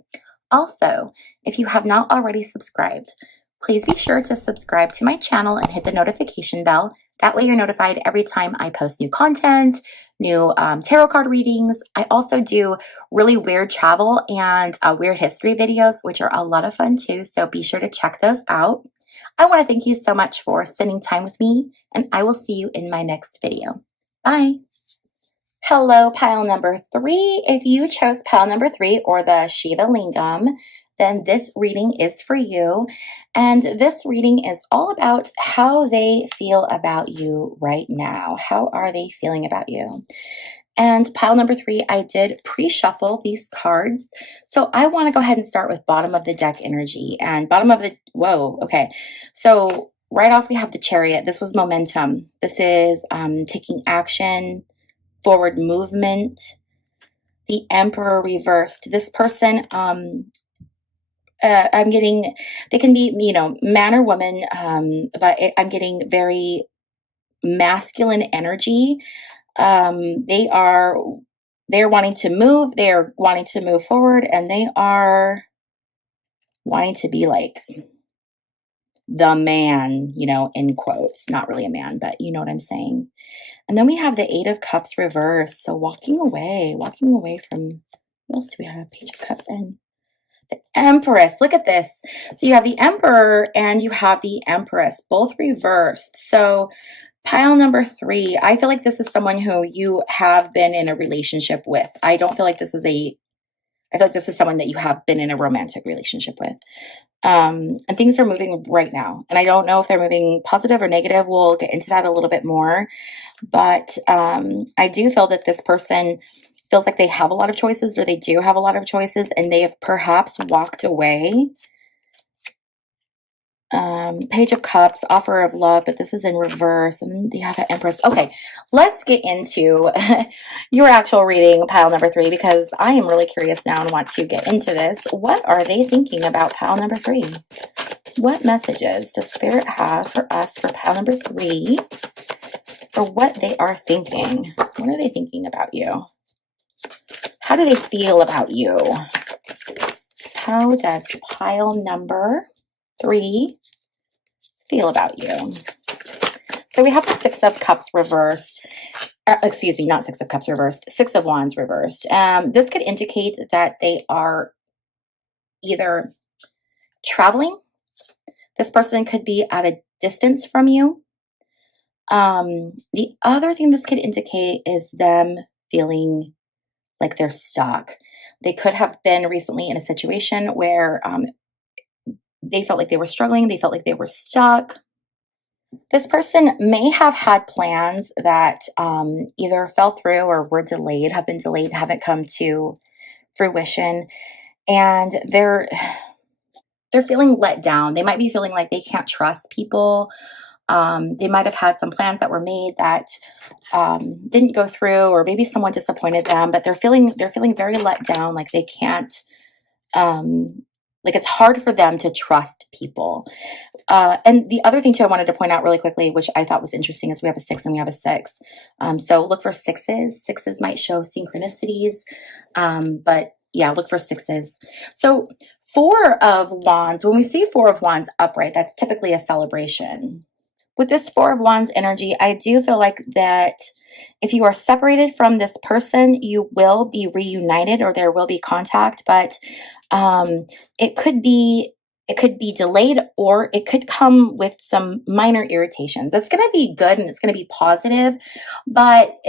Also, if you have not already subscribed, please be sure to subscribe to my channel and hit the notification bell. That way you're notified every time I post new content, new tarot card readings. I also do really weird travel and weird history videos, which are a lot of fun too. So be sure to check those out. I want to thank you so much for spending time with me, and I will see you in my next video. Bye. Hello, pile number 3. If you chose pile number 3 or the Shiva Lingam, then this reading is for you. And this reading is all about how they feel about you right now. How are they feeling about you? And pile number 3, I did pre-shuffle these cards. So I want to go ahead and start with bottom of the deck energy. And bottom of the, whoa, okay. So right off we have the Chariot. This is momentum. This is taking action, forward movement. The Emperor reversed. This person, I'm getting, they can be, man or woman, but I'm getting very masculine energy. They're wanting to move, they're wanting to move forward, and they are wanting to be like the man, in quotes. Not really a man, but you know what I'm saying. And then we have the 8 of Cups reversed. So walking away from, what else do we have? Page of Cups and the Empress. Look at this. So you have the Emperor and you have the Empress, both reversed. So pile number 3, I feel like this is someone who you have been in a relationship with. I feel like this is someone that you have been in a romantic relationship with. And things are moving right now. And I don't know if they're moving positive or negative. We'll get into that a little bit more. But I do feel that this person feels like they have a lot of choices, or they do have a lot of choices, and they have perhaps walked away. Page of Cups, offer of love, but this is in reverse, and you have an Empress. Okay, let's get into your actual reading, pile number 3, because I am really curious now and want to get into this. What are they thinking about pile number 3? What messages does Spirit have for us for pile number 3, for what they are thinking? What are they thinking about you? How do they feel about you? How does pile number 3 feel about you? So we have the 6 of Cups reversed. Excuse me, not 6 of Cups reversed. 6 of Wands reversed. This could indicate that they are either traveling. This person could be at a distance from you. The other thing this could indicate is them feeling like they're stuck. They could have been recently in a situation where they felt like they were struggling. They felt like they were stuck. This person may have had plans that either fell through or were delayed, have been delayed, haven't come to fruition, and they're feeling let down. They might be feeling like they can't trust people. They might have had some plans that were made that didn't go through, or maybe someone disappointed them, but they're feeling very let down, like they can't, like it's hard for them to trust people. And the other thing too, I wanted to point out really quickly, which I thought was interesting, is we have a 6 and we have a 6. So look for 6s. 6s might show synchronicities, but yeah, look for 6s. So 4 of Wands, when we see 4 of Wands upright, that's typically a celebration. With this 4 of Wands energy, I do feel like that if you are separated from this person, you will be reunited, or there will be contact, but it could be delayed, or it could come with some minor irritations. It's going to be good and it's going to be positive, but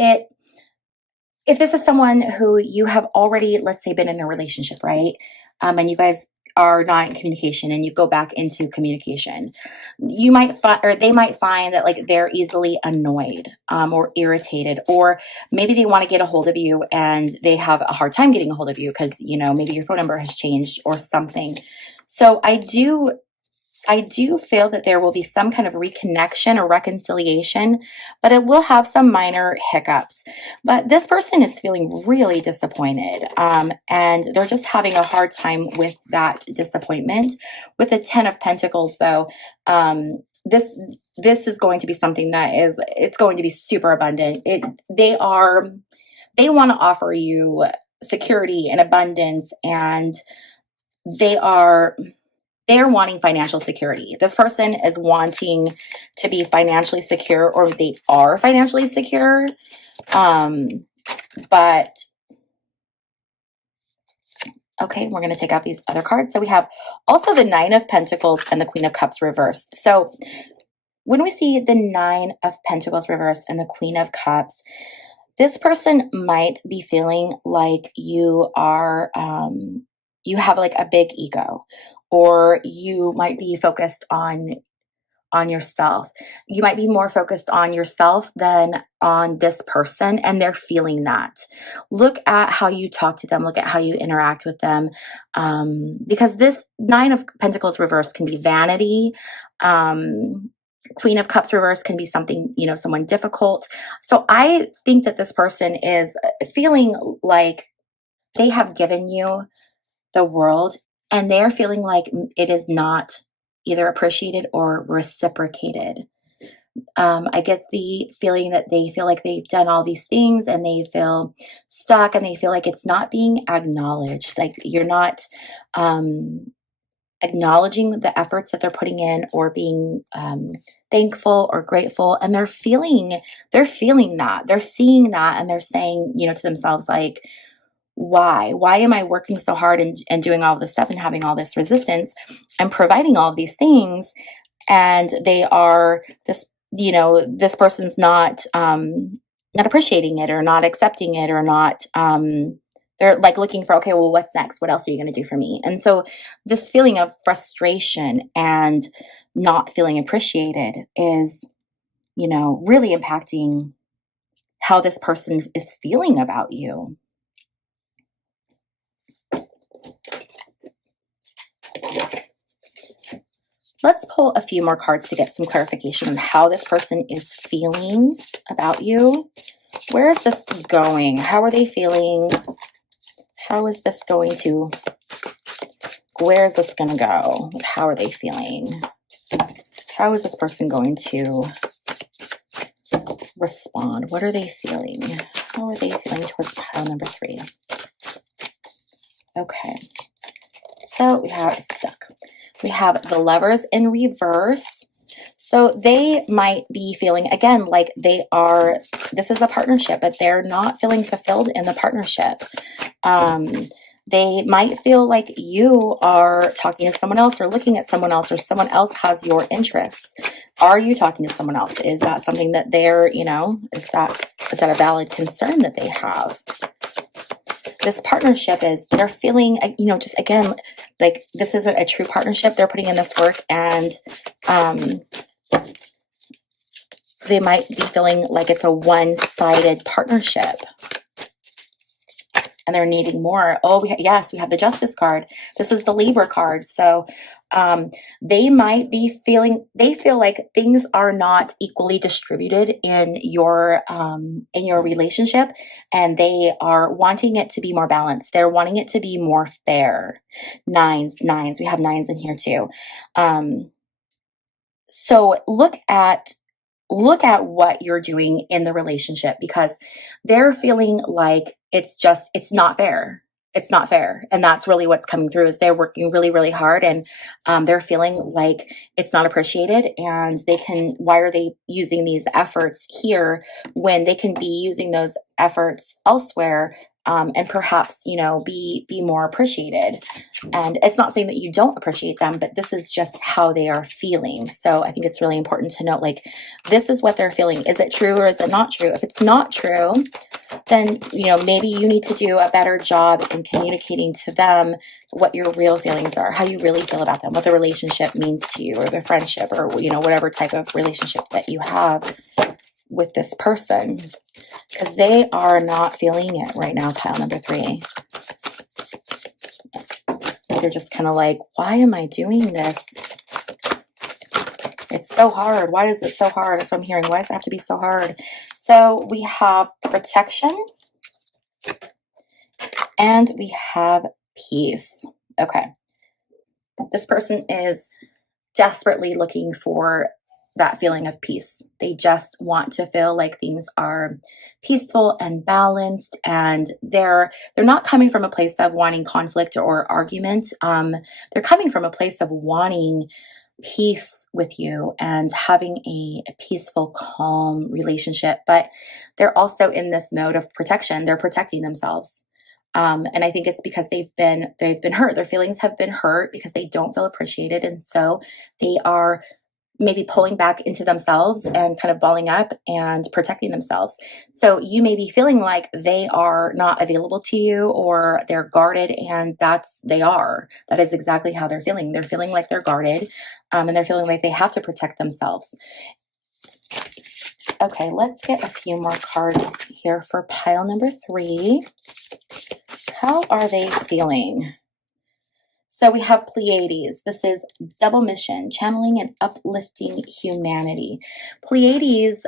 if this is someone who you have already, let's say, been in a relationship, right? And you guys are not in communication and you go back into communication, you might find, or they might find that like they're easily annoyed, or irritated, or maybe they want to get a hold of you and they have a hard time getting a hold of you because, maybe your phone number has changed or something. So I do feel that there will be some kind of reconnection or reconciliation, but it will have some minor hiccups. But this person is feeling really disappointed, and they're just having a hard time with that disappointment. With the 10 of Pentacles, though, this is going to be something it's going to be super abundant. They want to offer you security and abundance, and they're wanting financial security. This person is wanting to be financially secure, or they are financially secure. But okay, we're going to take out these other cards. So we have also the 9 of Pentacles and the Queen of Cups reversed. So when we see the 9 of Pentacles reversed and the Queen of Cups, this person might be feeling like you are you have like a big ego, or you might be focused on yourself. You might be more focused on yourself than on this person, and they're feeling that. Look at how you talk to them, look at how you interact with them. Because this Nine of Pentacles reverse can be vanity. Queen of Cups reverse can be something, someone difficult. So I think that this person is feeling like they have given you the world, and they're feeling like it is not either appreciated or reciprocated. I get the feeling that they feel like they've done all these things and they feel stuck, and they feel like it's not being acknowledged. Like you're not acknowledging the efforts that they're putting in, or being thankful or grateful. And they're feeling that, they're seeing that, and they're saying, to themselves, like, why am I working so hard and doing all this stuff and having all this resistance and providing all of these things, and they are this person's not appreciating it, or not accepting it, or not they're like looking for, okay, well, what's next? What else are you going to do for me? And so this feeling of frustration and not feeling appreciated is, really impacting how this person is feeling about you. Let's pull a few more cards to get some clarification on how this person is feeling about you. Where is this going? How are they feeling? How is this going to, where is this going to go? How are they feeling? How is this person going to respond? What are they feeling? How are they feeling towards pile number 3? Okay. So we have stuck. We have the Lovers in reverse. So they might be feeling, again, like this is a partnership, but they're not feeling fulfilled in the partnership. They might feel like you are talking to someone else, or looking at someone else, or someone else has your interests. Are you talking to someone else? Is that something that they're, is that a valid concern that they have? This partnership they're feeling, just again, like this isn't a true partnership. They're putting in this work, and they might be feeling like it's a one-sided partnership, and they're needing more. Oh, we have the Justice card. This is the Libra card. So they might be feeling, they feel like things are not equally distributed in your relationship, and they are wanting it to be more balanced. They're wanting it to be more fair. Nines. We have 9s in here too. So look at what you're doing in the relationship, because they're feeling like it's not fair. It's not fair. And that's really what's coming through, is they're working really, really hard, and they're feeling like it's not appreciated. And why are they using these efforts here when they can be using those efforts elsewhere, and perhaps, be more appreciated? And it's not saying that you don't appreciate them, but this is just how they are feeling. So I think it's really important to note, like, this is what they're feeling. Is it true or is it not true? If it's not true, then, maybe you need to do a better job in communicating to them what your real feelings are, how you really feel about them, what the relationship means to you, or the friendship, or, whatever type of relationship that you have with this person, because they are not feeling it right now, pile number 3. They're just kind of like, why am I doing this? It's so hard. Why is it so hard? That's what I'm hearing. Why does it have to be so hard? So we have protection, and we have peace. Okay. This person is desperately looking for that feeling of peace. They just want to feel like things are peaceful and balanced, and they're not coming from a place of wanting conflict or argument. They're coming from a place of wanting peace with you and having a peaceful, calm relationship. But they're also in this mode of protection. They're protecting themselves. And I think it's because they've been hurt. Their feelings have been hurt because they don't feel appreciated. And so they are maybe pulling back into themselves and kind of balling up and protecting themselves. So you may be feeling like they are not available to you, or they're guarded, and that is exactly how they're feeling. They're feeling like they're guarded, and they're feeling like they have to protect themselves. Okay, let's get a few more cards here for pile number 3. How are they feeling? So we have Pleiades. This is double mission, channeling and uplifting humanity. Pleiades,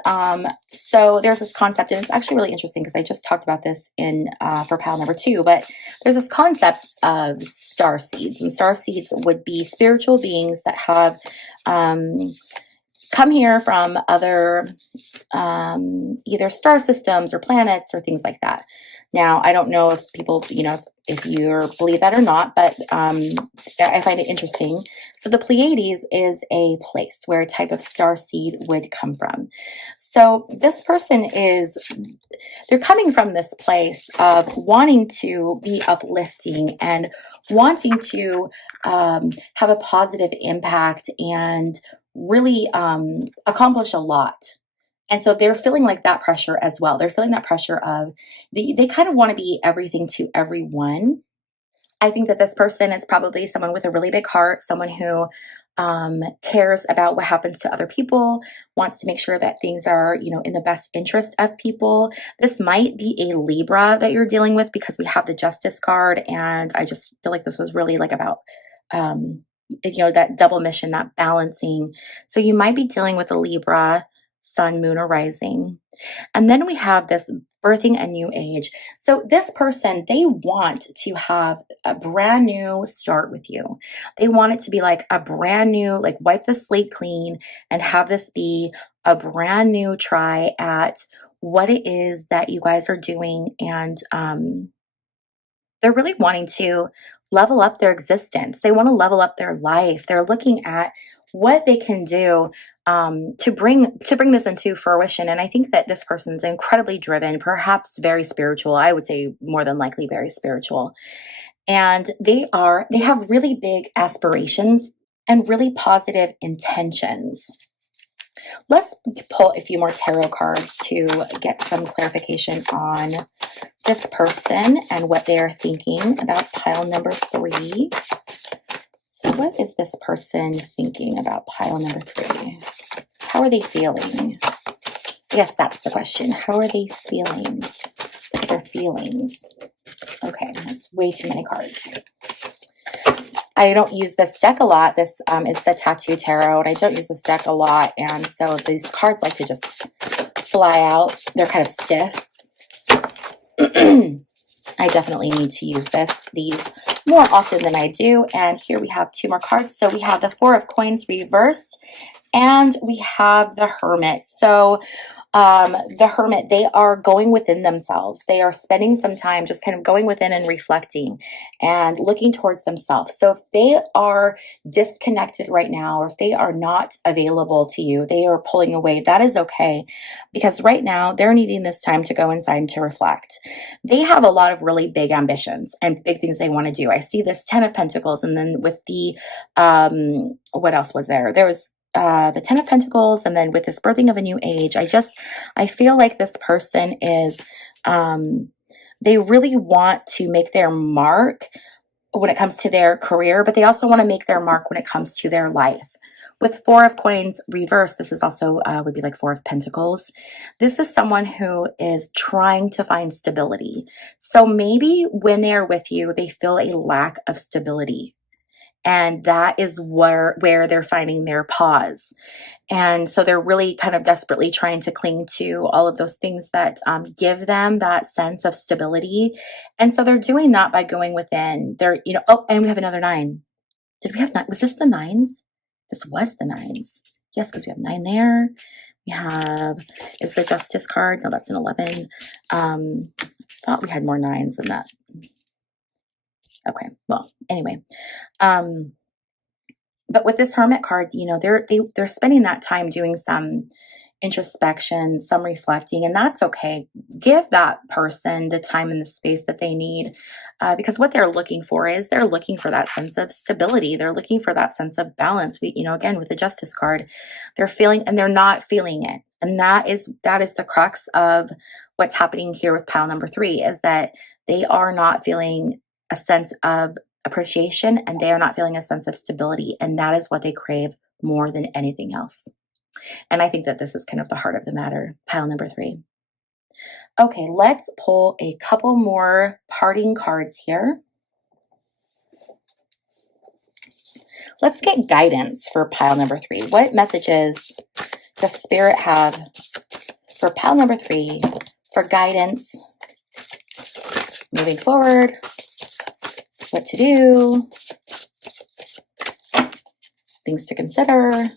so there's this concept, and it's actually really interesting because I just talked about this in for pile number 2, but there's this concept of star seeds, and star seeds would be spiritual beings that have come here from other either star systems or planets or things like that. Now, I don't know if people, if you believe that or not, but I find it interesting. So the Pleiades is a place where a type of star seed would come from. So this person they're coming from this place of wanting to be uplifting and wanting to have a positive impact and really accomplish a lot. And so they're feeling like that pressure as well. They're feeling that pressure of they kind of want to be everything to everyone. I think that this person is probably someone with a really big heart, someone who cares about what happens to other people, wants to make sure that things are, in the best interest of people. This might be a Libra that you're dealing with because we have the Justice card. And I just feel like this is really like about, that double mission, that balancing. So you might be dealing with a Libra, sun, moon, or rising. And then we have this birthing a new age. So this person, they want to have a brand new start with you. They want it to be like a brand new, like wipe the slate clean and have this be a brand new try at what it is that you guys are doing. And they're really wanting to level up their existence. They want to level up their life. They're looking at what they can do to bring this into fruition. And I think that this person's incredibly driven, perhaps very spiritual. I would say more than likely very spiritual. And they have really big aspirations and really positive intentions. Let's pull a few more tarot cards to get some clarification on this person and what they are thinking about pile number 3. So what is this person thinking about pile number 3? How are they feeling? Yes, that's the question. How are they feeling? Look at their feelings. Okay, that's way too many cards. I don't use this deck a lot. This is the Tattoo Tarot, and I don't use this deck a lot, and so these cards like to just fly out. They're kind of stiff. I definitely need to use these more often than I do. And here we have 2 more cards. So we have the 4 of Coins reversed, and we have the Hermit. So the Hermit, they are going within themselves. They are spending some time just kind of going within and reflecting and looking towards themselves. So if they are disconnected right now, or if they are not available to you, they are pulling away, that is okay, because right now they're needing this time to go inside and to reflect. They have a lot of really big ambitions and big things they want to do. I see this 10 of Pentacles, and then with the, what else was there? There was the 10 of Pentacles, and then with this birthing of a new age, I feel like this person is, they really want to make their mark when it comes to their career, but they also want to make their mark when it comes to their life. With 4 of Coins reversed, this is also would be like 4 of Pentacles. This is someone who is trying to find stability. So maybe when they are with you, they feel a lack of stability. And that is where they're finding their pause. And so they're really kind of desperately trying to cling to all of those things that give them that sense of stability. And so they're doing that by going within. Oh, and we have another 9. Did we have 9? Was this the 9s? This was the 9s. Yes, because we have 9 there. We have, is the Justice card? No, that's an 11. I thought we had more 9s than that. Okay, well, anyway. But with this Hermit card, they're spending that time doing some introspection, some reflecting, and that's okay. give that person the time and the space that they need, because what they're looking for is they're looking for that sense of stability. They're looking for that sense of balance. We, again, with the Justice card, they're feeling and they're not feeling it. And that is the crux of what's happening here with pile number 3, is that they are not feeling a sense of appreciation, and they are not feeling a sense of stability. And that is what they crave more than anything else. And I think that this is kind of the heart of the matter, pile number 3. Okay, let's pull a couple more parting cards here. Let's get guidance for pile number 3. What messages does Spirit have for pile number 3 for guidance moving forward? What to do? Things to consider.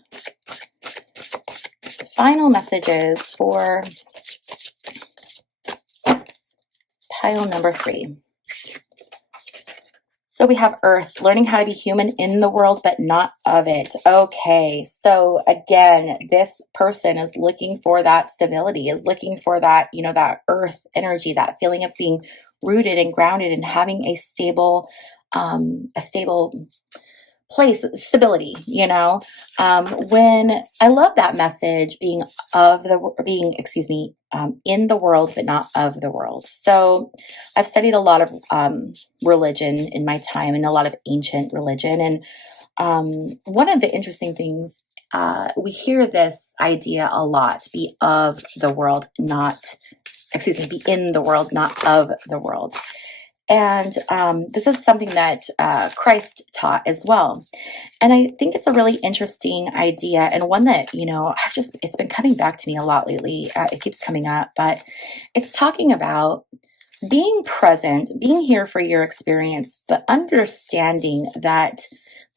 Final messages for pile number 3. So we have Earth, learning how to be human in the world, but not of it. Okay, so again, this person is looking for that stability, is looking for that, that Earth energy, that feeling of being rooted and grounded and having a stable place, stability, when I love that message, being in the world, but not of the world. So I've studied a lot of religion in my time, and a lot of ancient religion. And one of the interesting things, we hear this idea a lot, be of the world, be in the world, not of the world. And this is something that Christ taught as well. And I think it's a really interesting idea, and one that, it's been coming back to me a lot lately. It keeps coming up, but it's talking about being present, being here for your experience, but understanding that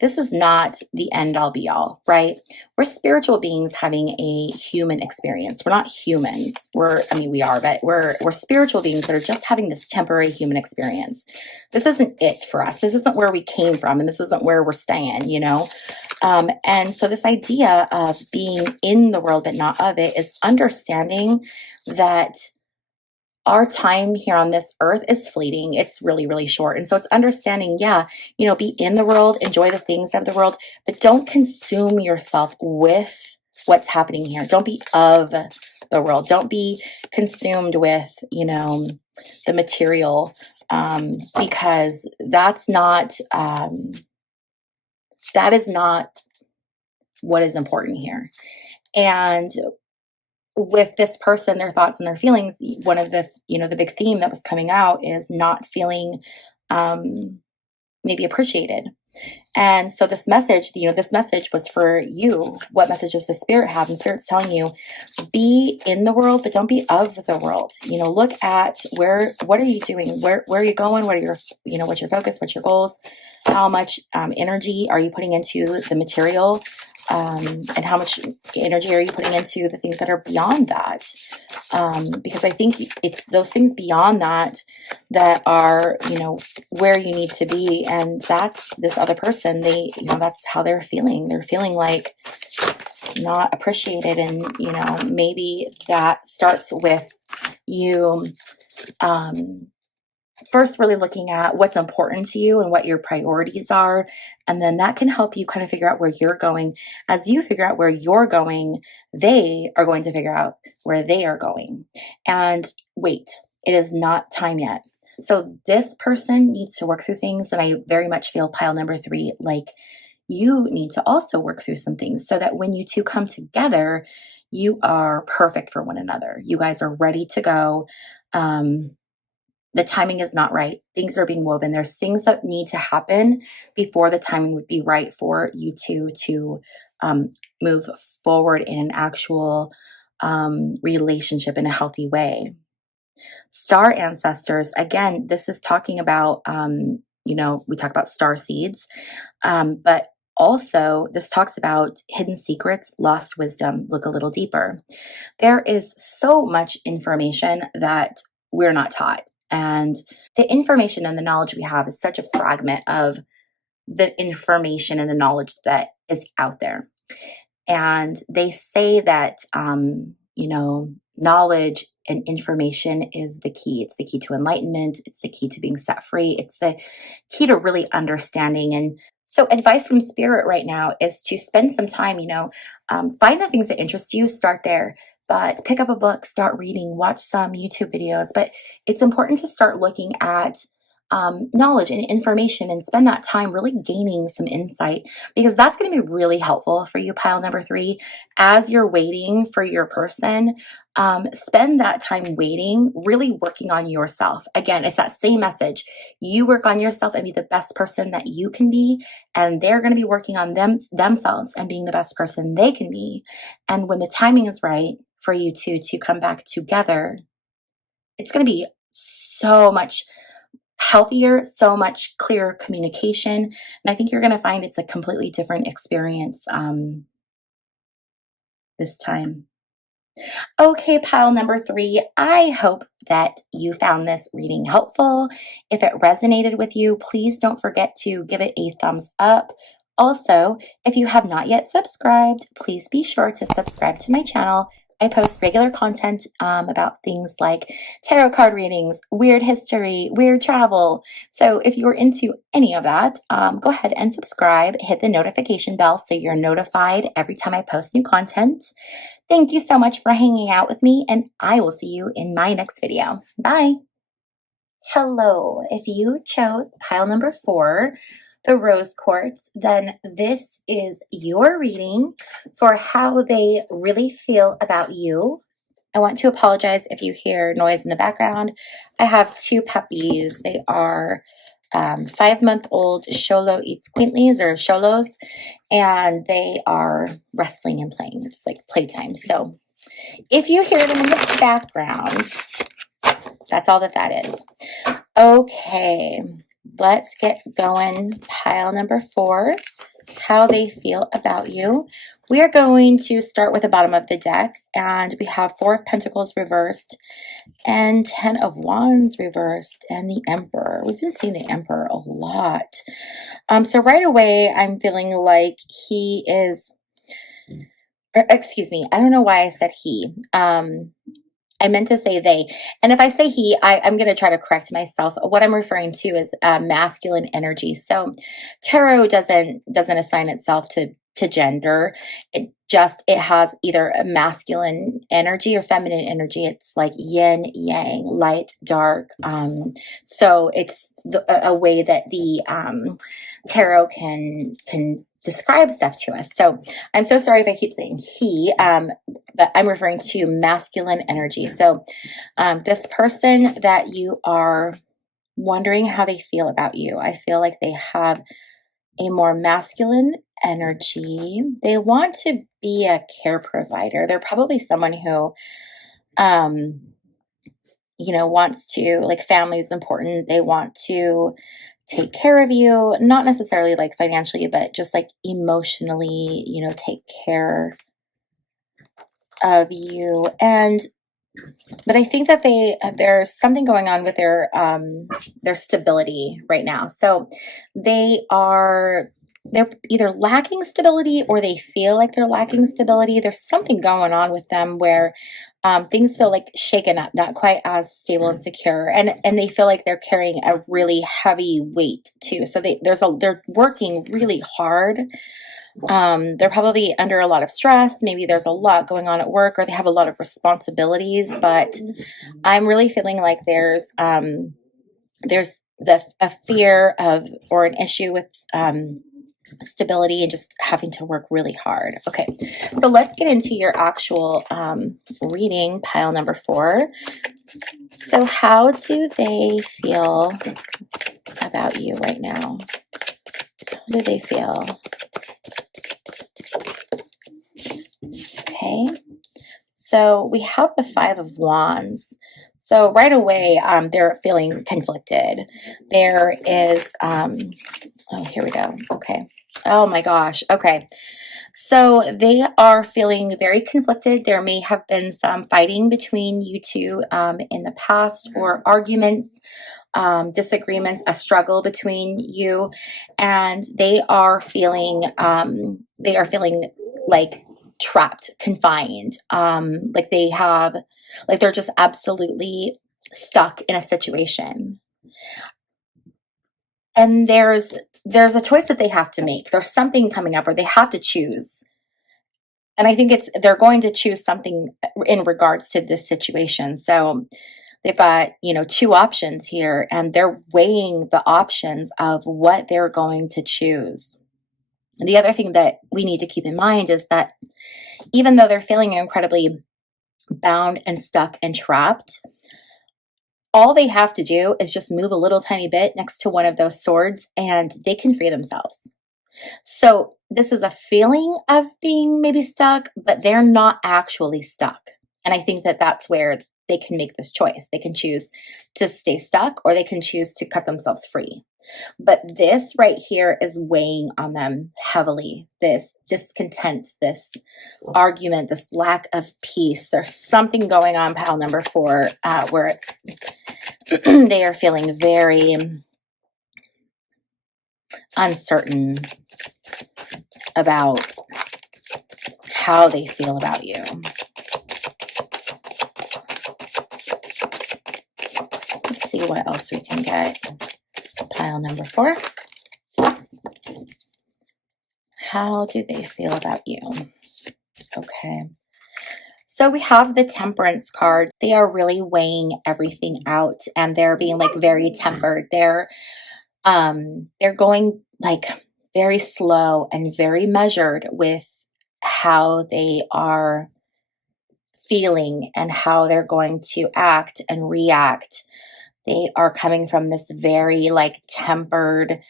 this is not the end all be all, right? We're spiritual beings having a human experience. We're not humans. We are, but we're spiritual beings that are just having this temporary human experience. This isn't it for us. This isn't where we came from, and this isn't where we're staying, and so this idea of being in the world, but not of it, is understanding that our time here on this earth is fleeting. It's really, really short. And so it's understanding, be in the world, enjoy the things of the world, but don't consume yourself with what's happening here. Don't be of the world. Don't be consumed with, the material, because that is not what is important here. And with this person, their thoughts and their feelings, one of the, the big theme that was coming out is not feeling maybe appreciated. And so this message, this message was for you. What message does the Spirit have? And Spirit's telling you, be in the world, but don't be of the world. Look at what are you doing? Where are you going? What are your, what's your focus? What's your goals? How much energy are you putting into the material? And how much energy are you putting into the things that are beyond that? Because I think it's those things beyond that are, where you need to be. And that's this other person, that's how they're feeling. They're feeling like not appreciated. And, maybe that starts with you, first really looking at what's important to you and what your priorities are. And then that can help you kind of figure out where you're going. As you figure out where you're going, they are going to figure out where they are going. And wait, it is not time yet. So this person needs to work through things. And I very much feel pile number 3, like you need to also work through some things so that when you two come together, you are perfect for one another. You guys are ready to go. The timing is not right. Things are being woven. There's things that need to happen before the timing would be right for you two to move forward in an actual relationship in a healthy way. Star ancestors, again, this is talking about, we talk about star seeds, but also this talks about hidden secrets, lost wisdom. Look a little deeper. There is so much information that we're not taught. And the information and the knowledge we have is such a fragment of the information and the knowledge that is out there. And they say that knowledge and information is the key. It's the key to enlightenment. It's the key to being set free. It's the key to really understanding. And so advice from spirit right now is to spend some time, find the things that interest you, start there, but pick up a book, start reading, watch some YouTube videos. But it's important to start looking at knowledge and information and spend that time really gaining some insight, because that's going to be really helpful for you, pile number 3, as you're waiting for your person. Spend that time waiting, really working on yourself. Again, it's that same message. You work on yourself and be the best person that you can be, and they're going to be working on themselves and being the best person they can be. And when the timing is right for you two to come back together, it's going to be so much healthier, so much clearer communication. And I think you're going to find it's a completely different experience this time. Okay, pile number 3, I hope that you found this reading helpful. If it resonated with you, please don't forget to give it a thumbs up. Also, if you have not yet subscribed, please be sure to subscribe to my channel. I post regular content about things like tarot card readings, weird history, weird travel. So if you're into any of that, go ahead and subscribe. Hit the notification bell so you're notified every time I post new content. Thank you so much for hanging out with me, and I will see you in my next video. Bye. Hello. If you chose pile number 4, the rose quartz, then this is your reading for how they really feel about you. I want to apologize if you hear noise in the background. I have 2 puppies. They are 5-month-old Xolo eats Quintleys, or Xolos, and they are wrestling and playing. It's like playtime. So if you hear them in the background, that's all that is. Okay, let's get going. Pile number 4, how they feel about you. We are going to start with the bottom of the deck, and we have 4 of Pentacles reversed and 10 of Wands reversed and the Emperor. We've been seeing the Emperor a lot. So right away, I'm feeling like he is, excuse me, I don't know why I said he. I meant to say they. And if I say he, I'm going to try to correct myself. What I'm referring to is masculine energy. So tarot doesn't assign itself to gender. It has either a masculine energy or feminine energy. It's like yin, yang, light, dark. So it's a way that the tarot can describe stuff to us. So I'm so sorry if I keep saying he, but I'm referring to masculine energy. So this person that you are wondering how they feel about you, I feel like they have a more masculine energy. They want to be a care provider. They're probably someone who, wants to, like, family is important. They want to take care of you, not necessarily like financially, but just like emotionally, take care of you. But I think that there's something going on with their stability right now. So they're either lacking stability, or they feel like they're lacking stability. There's something going on with them where things feel like shaken up, not quite as stable and secure, and they feel like they're carrying a really heavy weight too. So they're working really hard. They're probably under a lot of stress. Maybe there's a lot going on at work, or they have a lot of responsibilities. But I'm really feeling like there's a fear of, or an issue with stability and just having to work really hard. Okay, so let's get into your actual reading, pile number 4. So how do they feel about you right now? How do they feel? Okay, so we have the 5 of Wands. So right away, they're feeling conflicted. There is, oh, here we go. Okay. Oh my gosh. Okay. So they are feeling very conflicted. There may have been some fighting between you two in the past, or arguments, disagreements, a struggle between you, and they are feeling like trapped, confined, like they're just absolutely stuck in a situation. And there's a choice that they have to make. There's something coming up, or they have to choose. And I think they're going to choose something in regards to this situation. So they've got, two options here, and they're weighing the options of what they're going to choose. And the other thing that we need to keep in mind is that even though they're feeling incredibly bound and stuck and trapped, all they have to do is just move a little tiny bit next to one of those swords and they can free themselves. So this is a feeling of being maybe stuck, but they're not actually stuck. And I think that that's where they can make this choice. They can choose to stay stuck, or they can choose to cut themselves free. But this right here is weighing on them heavily. This discontent, this argument, this lack of peace. There's something going on, pile number 4, where they are feeling very uncertain about how they feel about you. Let's see what else we can get. Pile number 4. How do they feel about you? Okay. So we have the Temperance card. They are really weighing everything out, and they're being like very tempered. They're going like very slow and very measured with how they are feeling and how they're going to act and react. They are coming from this very like tempered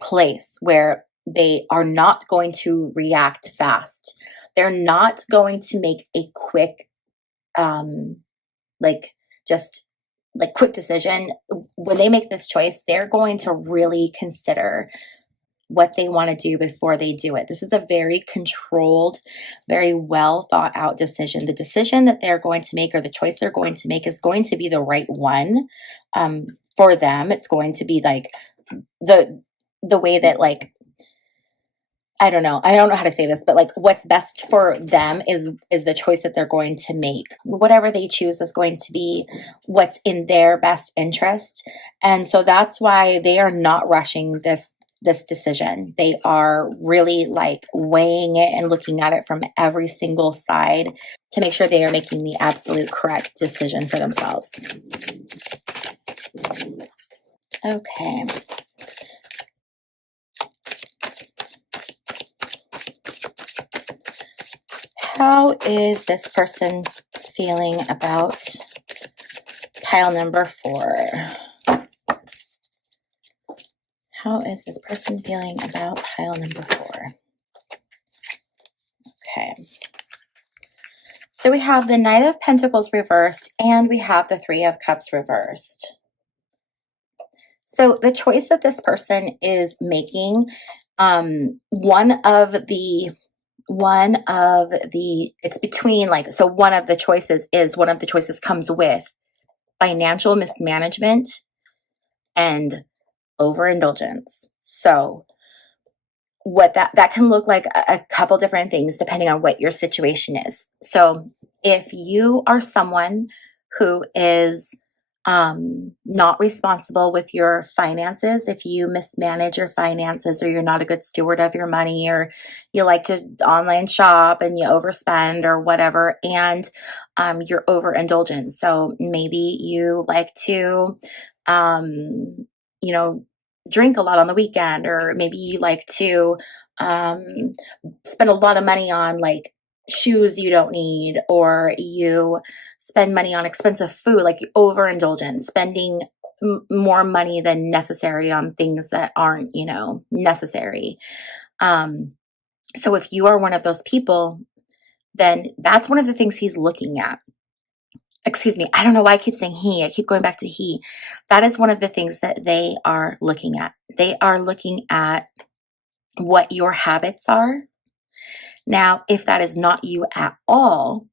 place where they are not going to react fast. They're not going to make a quick, quick decision. When they make this choice, they're going to really consider what they want to do before they do it. This is a very controlled, very well thought out decision. The decision that they're going to make, or the choice they're going to make, is going to be the right one for them. It's going to be like the way that, like, I don't know how to say this, but like what's best for them is the choice that they're going to make. Whatever they choose is going to be what's in their best interest. And so that's why they are not rushing this decision. They are really like weighing it and looking at it from every single side to make sure they are making the absolute correct decision for themselves. Okay. How is this person feeling about pile number 4? How is this person feeling about pile number 4? Okay. So we have the Knight of Pentacles reversed, and we have the Three of Cups reversed. So the choice that this person is making, one of the choices comes with financial mismanagement and overindulgence. So what that can look like a couple different things depending on what your situation is. So if you are someone who is not responsible with your finances, if you mismanage your finances, or you're not a good steward of your money, or you like to online shop and you overspend or whatever, and you're overindulgent. So maybe you like to, drink a lot on the weekend, or maybe you like to spend a lot of money on like shoes you don't need, or you spend money on expensive food, like overindulgent, spending more money than necessary on things that aren't, necessary. So if you are one of those people, then that's one of the things he's looking at. Excuse me, I don't know why I keep saying he. I keep going back to he. That is one of the things that they are looking at. They are looking at what your habits are. Now, if that is not you at all,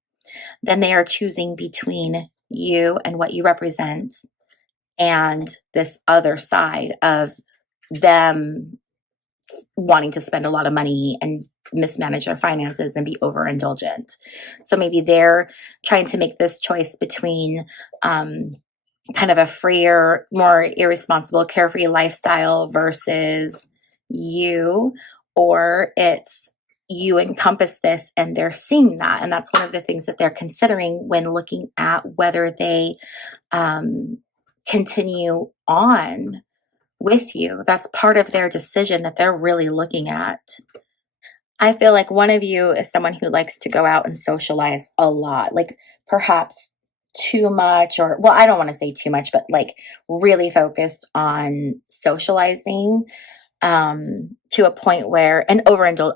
then they are choosing between you and what you represent and this other side of them wanting to spend a lot of money and mismanage their finances and be overindulgent. So maybe they're trying to make this choice between kind of a freer, more irresponsible, carefree lifestyle versus you, or it's you encompass this and they're seeing that. And that's one of the things that they're considering when looking at whether they continue on with you. That's part of their decision that they're really looking at. I feel like one of you is someone who likes to go out and socialize a lot, like perhaps too much, or, well, I don't want to say too much, but like really focused on socializing to a point where, and overindulge.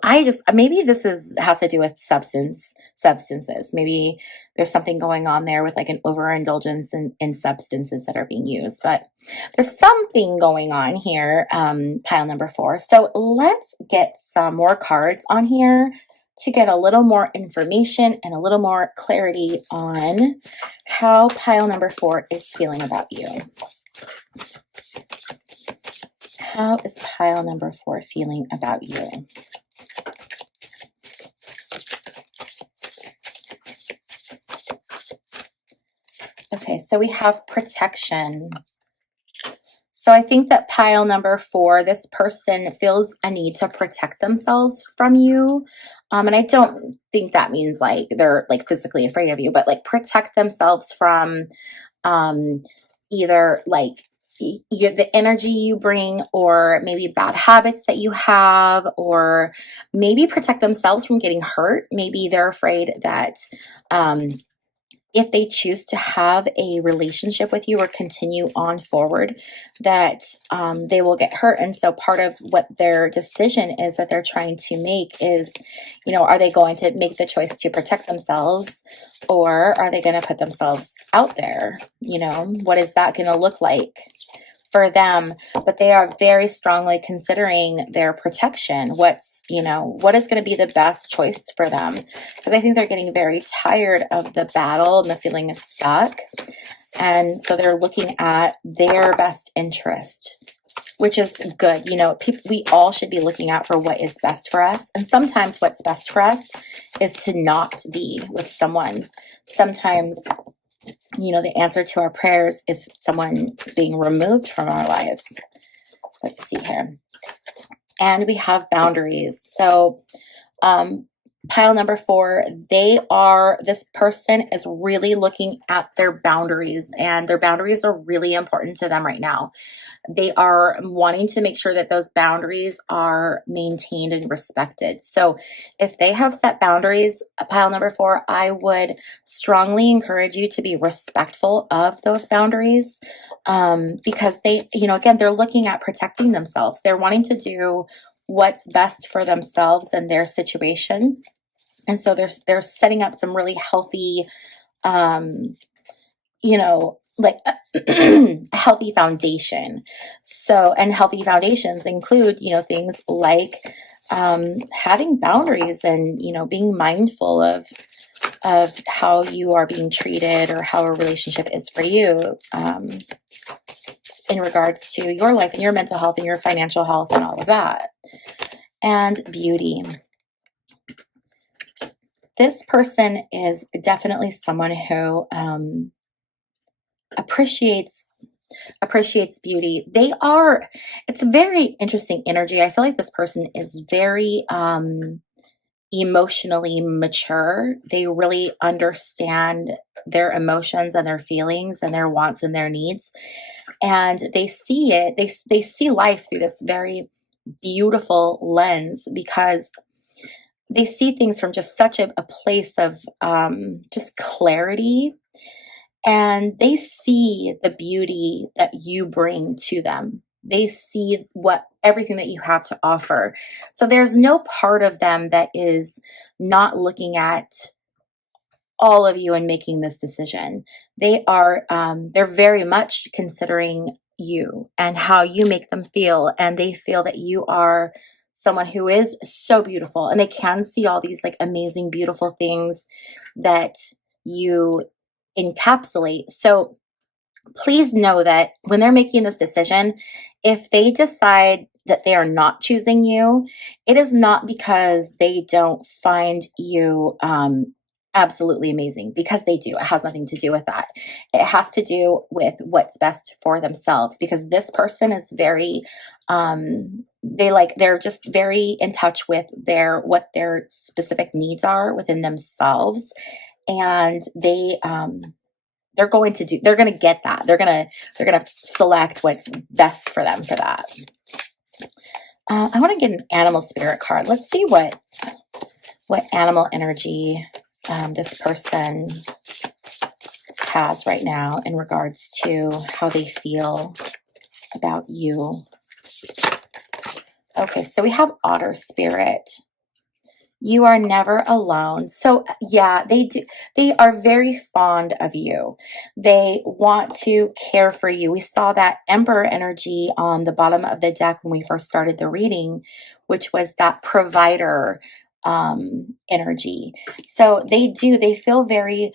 Maybe this has to do with substances. Maybe there's something going on there with like an overindulgence in substances that are being used, but there's something going on here, pile number 4. So let's get some more cards on here to get a little more information and a little more clarity on how pile number 4 is feeling about you. How is pile number 4 feeling about you? Okay, so we have protection. So I think that pile number 4, this person feels a need to protect themselves from you. And I don't think that means like they're like physically afraid of you, but like protect themselves from either like the energy you bring, or maybe bad habits that you have, or maybe protect themselves from getting hurt. Maybe they're afraid that if they choose to have a relationship with you or continue on forward, that they will get hurt. And so part of what their decision is that they're trying to make is, are they going to make the choice to protect themselves, or are they going to put themselves out there? What is that going to look like for them? But they are very strongly considering their protection. What is going to be the best choice for them? Because I think they're getting very tired of the battle and the feeling of stuck. And so they're looking at their best interest, which is good. We all should be looking out for what is best for us. And sometimes what's best for us is to not be with someone. Sometimes the answer to our prayers is someone being removed from our lives. Let's see here. And we have boundaries. So pile number 4, this person is really looking at their boundaries, and their boundaries are really important to them right now. They are wanting to make sure that those boundaries are maintained and respected. So if they have set boundaries, pile number 4, I would strongly encourage you to be respectful of those boundaries, because they, again, they're looking at protecting themselves. They're wanting to do what's best for themselves and their situation. And so they're setting up some really healthy, like a healthy foundation. So, and healthy foundations include, things like having boundaries and, being mindful of how you are being treated, or how a relationship is for you, in regards to your life and your mental health and your financial health and all of that. And beauty. This person is definitely someone who appreciates beauty. It's a very interesting energy. I feel like this person is very emotionally mature. They really understand their emotions and their feelings and their wants and their needs. And they see it, they see life through this very beautiful lens, because they see things from just such a place of just clarity, and they see the beauty that you bring to them. They see everything that you have to offer. So there's no part of them that is not looking at all of you and making this decision. They're very much considering you and how you make them feel, and they feel that you are someone who is so beautiful, and they can see all these like amazing, beautiful things that you encapsulate. So please know that when they're making this decision, if they decide that they are not choosing you, it is not because they don't find you absolutely amazing, because they do. It has nothing to do with that. It has to do with what's best for themselves, because this person is very they're just very in touch with what their specific needs are within themselves, and they're going to get that. They're going to select what's best for them for that. I want to get an animal spirit card. Let's see what animal energy this person has right now in regards to how they feel about you. Okay, so we have otter spirit. You are never alone. So yeah, they are very fond of you. They want to care for you. We saw that Emperor energy on the bottom of the deck when we first started the reading, which was that provider energy. So they feel very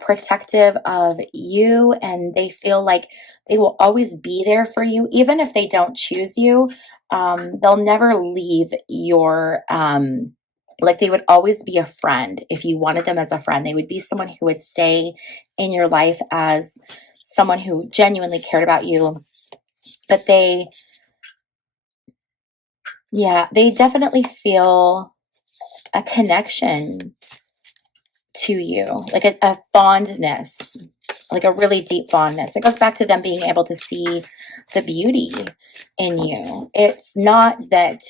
protective of you, and they feel like they will always be there for you, even if they don't choose you. They'll never leave your like they would always be a friend. If you wanted them as a friend, they would be someone who would stay in your life as someone who genuinely cared about you. But they definitely feel a connection to you, like a fondness, like a really deep fondness. It goes back to them being able to see the beauty in you. It's not that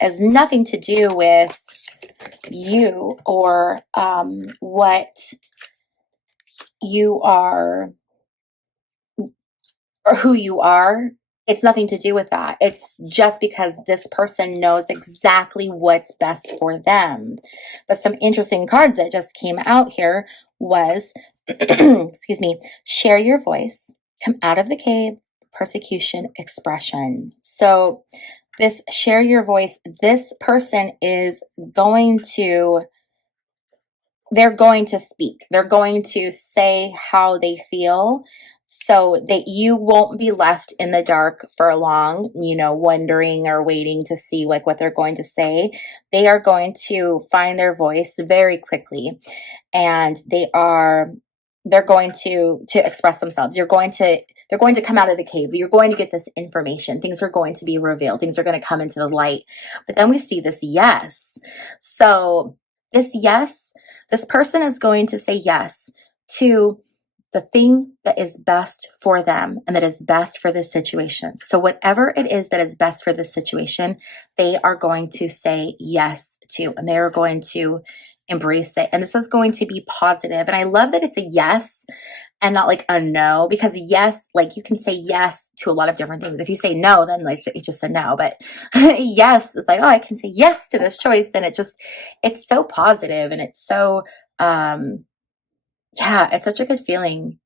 has nothing to do with you or what you are or who you are. It's nothing to do with that. It's just because this person knows exactly what's best for them. But some interesting cards that just came out here was, excuse me, share your voice, come out of the cave, persecution, expression. So this share your voice, this person is going to they're going to speak. They're going to say how they feel so that you won't be left in the dark for long, wondering or waiting to see like what they're going to say. They are going to find their voice very quickly, and they're going to express themselves. They're going to come out of the cave. You're going to get this information. Things are going to be revealed. Things are going to come into the light. But then we see this yes. So this person is going to say yes to the thing that is best for them and that is best for this situation. So whatever it is that is best for this situation, they are going to say yes to, and they are going to embrace it. And this is going to be positive. And I love that it's a yes and not like a no, because yes, like you can say yes to a lot of different things. If you say no, then like it's just a no. But yes, it's like, oh, I can say yes to this choice. And it's so positive, and it's so, it's such a good feeling.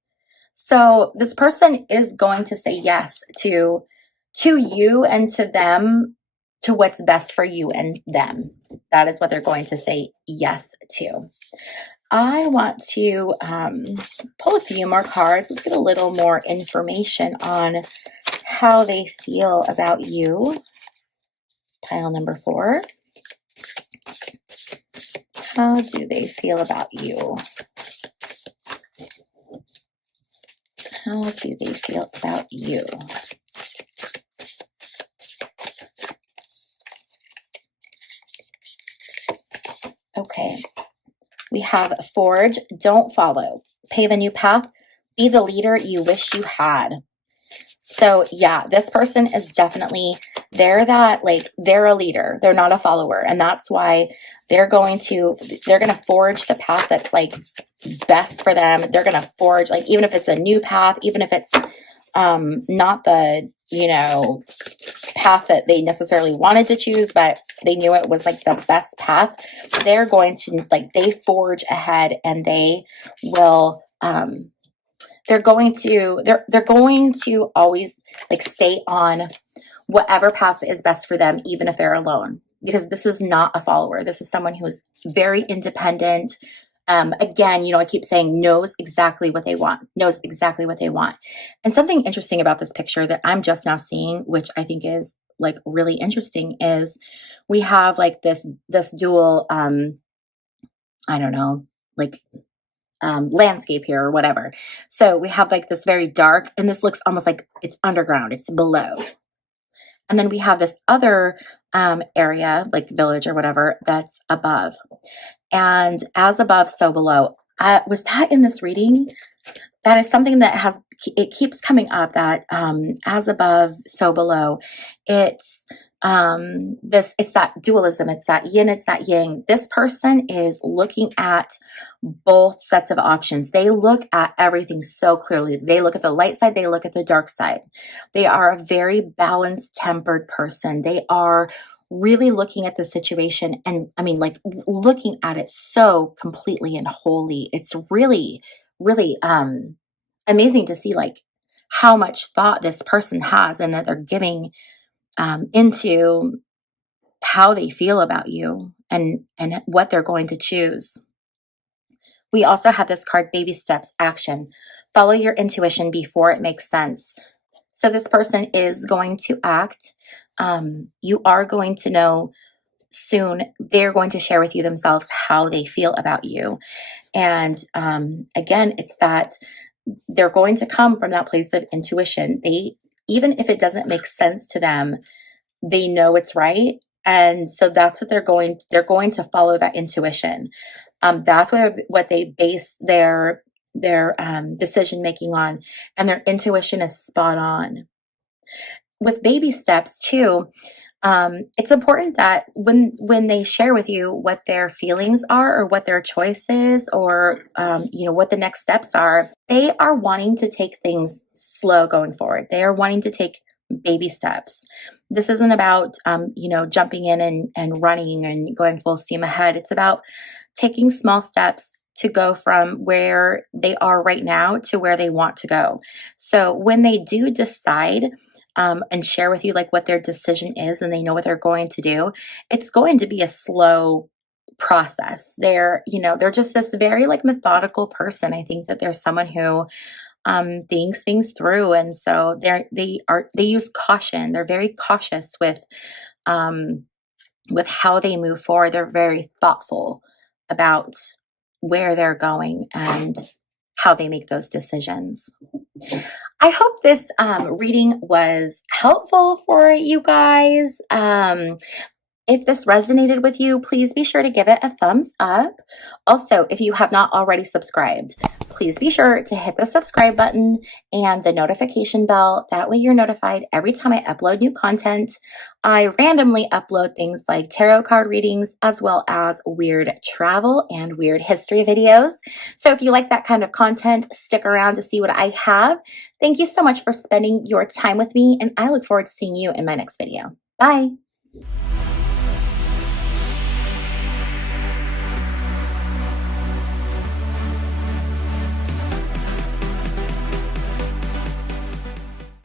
So this person is going to say yes to you and to them, to what's best for you and them. That is what they're going to say yes to. I want to pull a few more cards. Let's get a little more information on how they feel about you. Pile number 4. How do they feel about you? How do they feel about you? Okay. We have forge, don't follow. Pave a new path. Be the leader you wish you had. So yeah, this person is definitely, they're a leader. They're not a follower. And that's why they're going to forge the path that's like best for them. They're going to forge, like, even if it's a new path, even if it's not the, path that they necessarily wanted to choose, but they knew it was like the best path. They're going to they forge ahead, and they will, they're going to always stay on whatever path is best for them, even if they're alone, because this is not a follower. This is someone who is very independent. Again, I keep saying knows exactly what they want. And something interesting about this picture that I'm just now seeing, which I think is like really interesting is we have like this dual I don't know, like landscape here or whatever. So we have like this very dark, and this looks almost like it's underground, it's below. And then we have this other area, like village or whatever, that's above. And as above, so below. Was that in this reading? That is something that it keeps coming up, that as above, so below. It's it's that dualism, it's that yin, it's that yang. This person is looking at both sets of options. They look at everything so clearly. They look at the light side, they look at the dark side. They are a very balanced, tempered person. They are really looking at the situation, and I mean, like, looking at it so completely and wholly. It's really, really amazing to see like how much thought this person has, and that they're giving into how they feel about you and what they're going to choose. We also have this card, baby steps, action. Follow your intuition before it makes sense. So this person is going to act. You are going to know soon. They're going to share with you themselves how they feel about you. And again, it's that they're going to come from that place of intuition. Even if it doesn't make sense to them, they know it's right. And so that's what they're going to follow, that intuition. That's what they base their decision making on, and their intuition is spot on. With baby steps too, it's important that when they share with you what their feelings are, or what their choice is, or what the next steps are, they are wanting to take things slow going forward. They are wanting to take baby steps. This isn't about jumping in and running and going full steam ahead. It's about taking small steps to go from where they are right now to where they want to go. So when they do decide and share with you like what their decision is, and they know what they're going to do, it's going to be a slow process. They're just this very like methodical person. I think that there's someone who thinks things through, and so they use caution. They're very cautious with how they move forward. They're very thoughtful about where they're going and how they make those decisions. I hope this reading was helpful for you guys. If this resonated with you, please be sure to give it a thumbs up. Also, if you have not already subscribed, please be sure to hit the subscribe button and the notification bell. That way you're notified every time I upload new content. I randomly upload things like tarot card readings, as well as weird travel and weird history videos. So if you like that kind of content, stick around to see what I have. Thank you so much for spending your time with me, and I look forward to seeing you in my next video. Bye.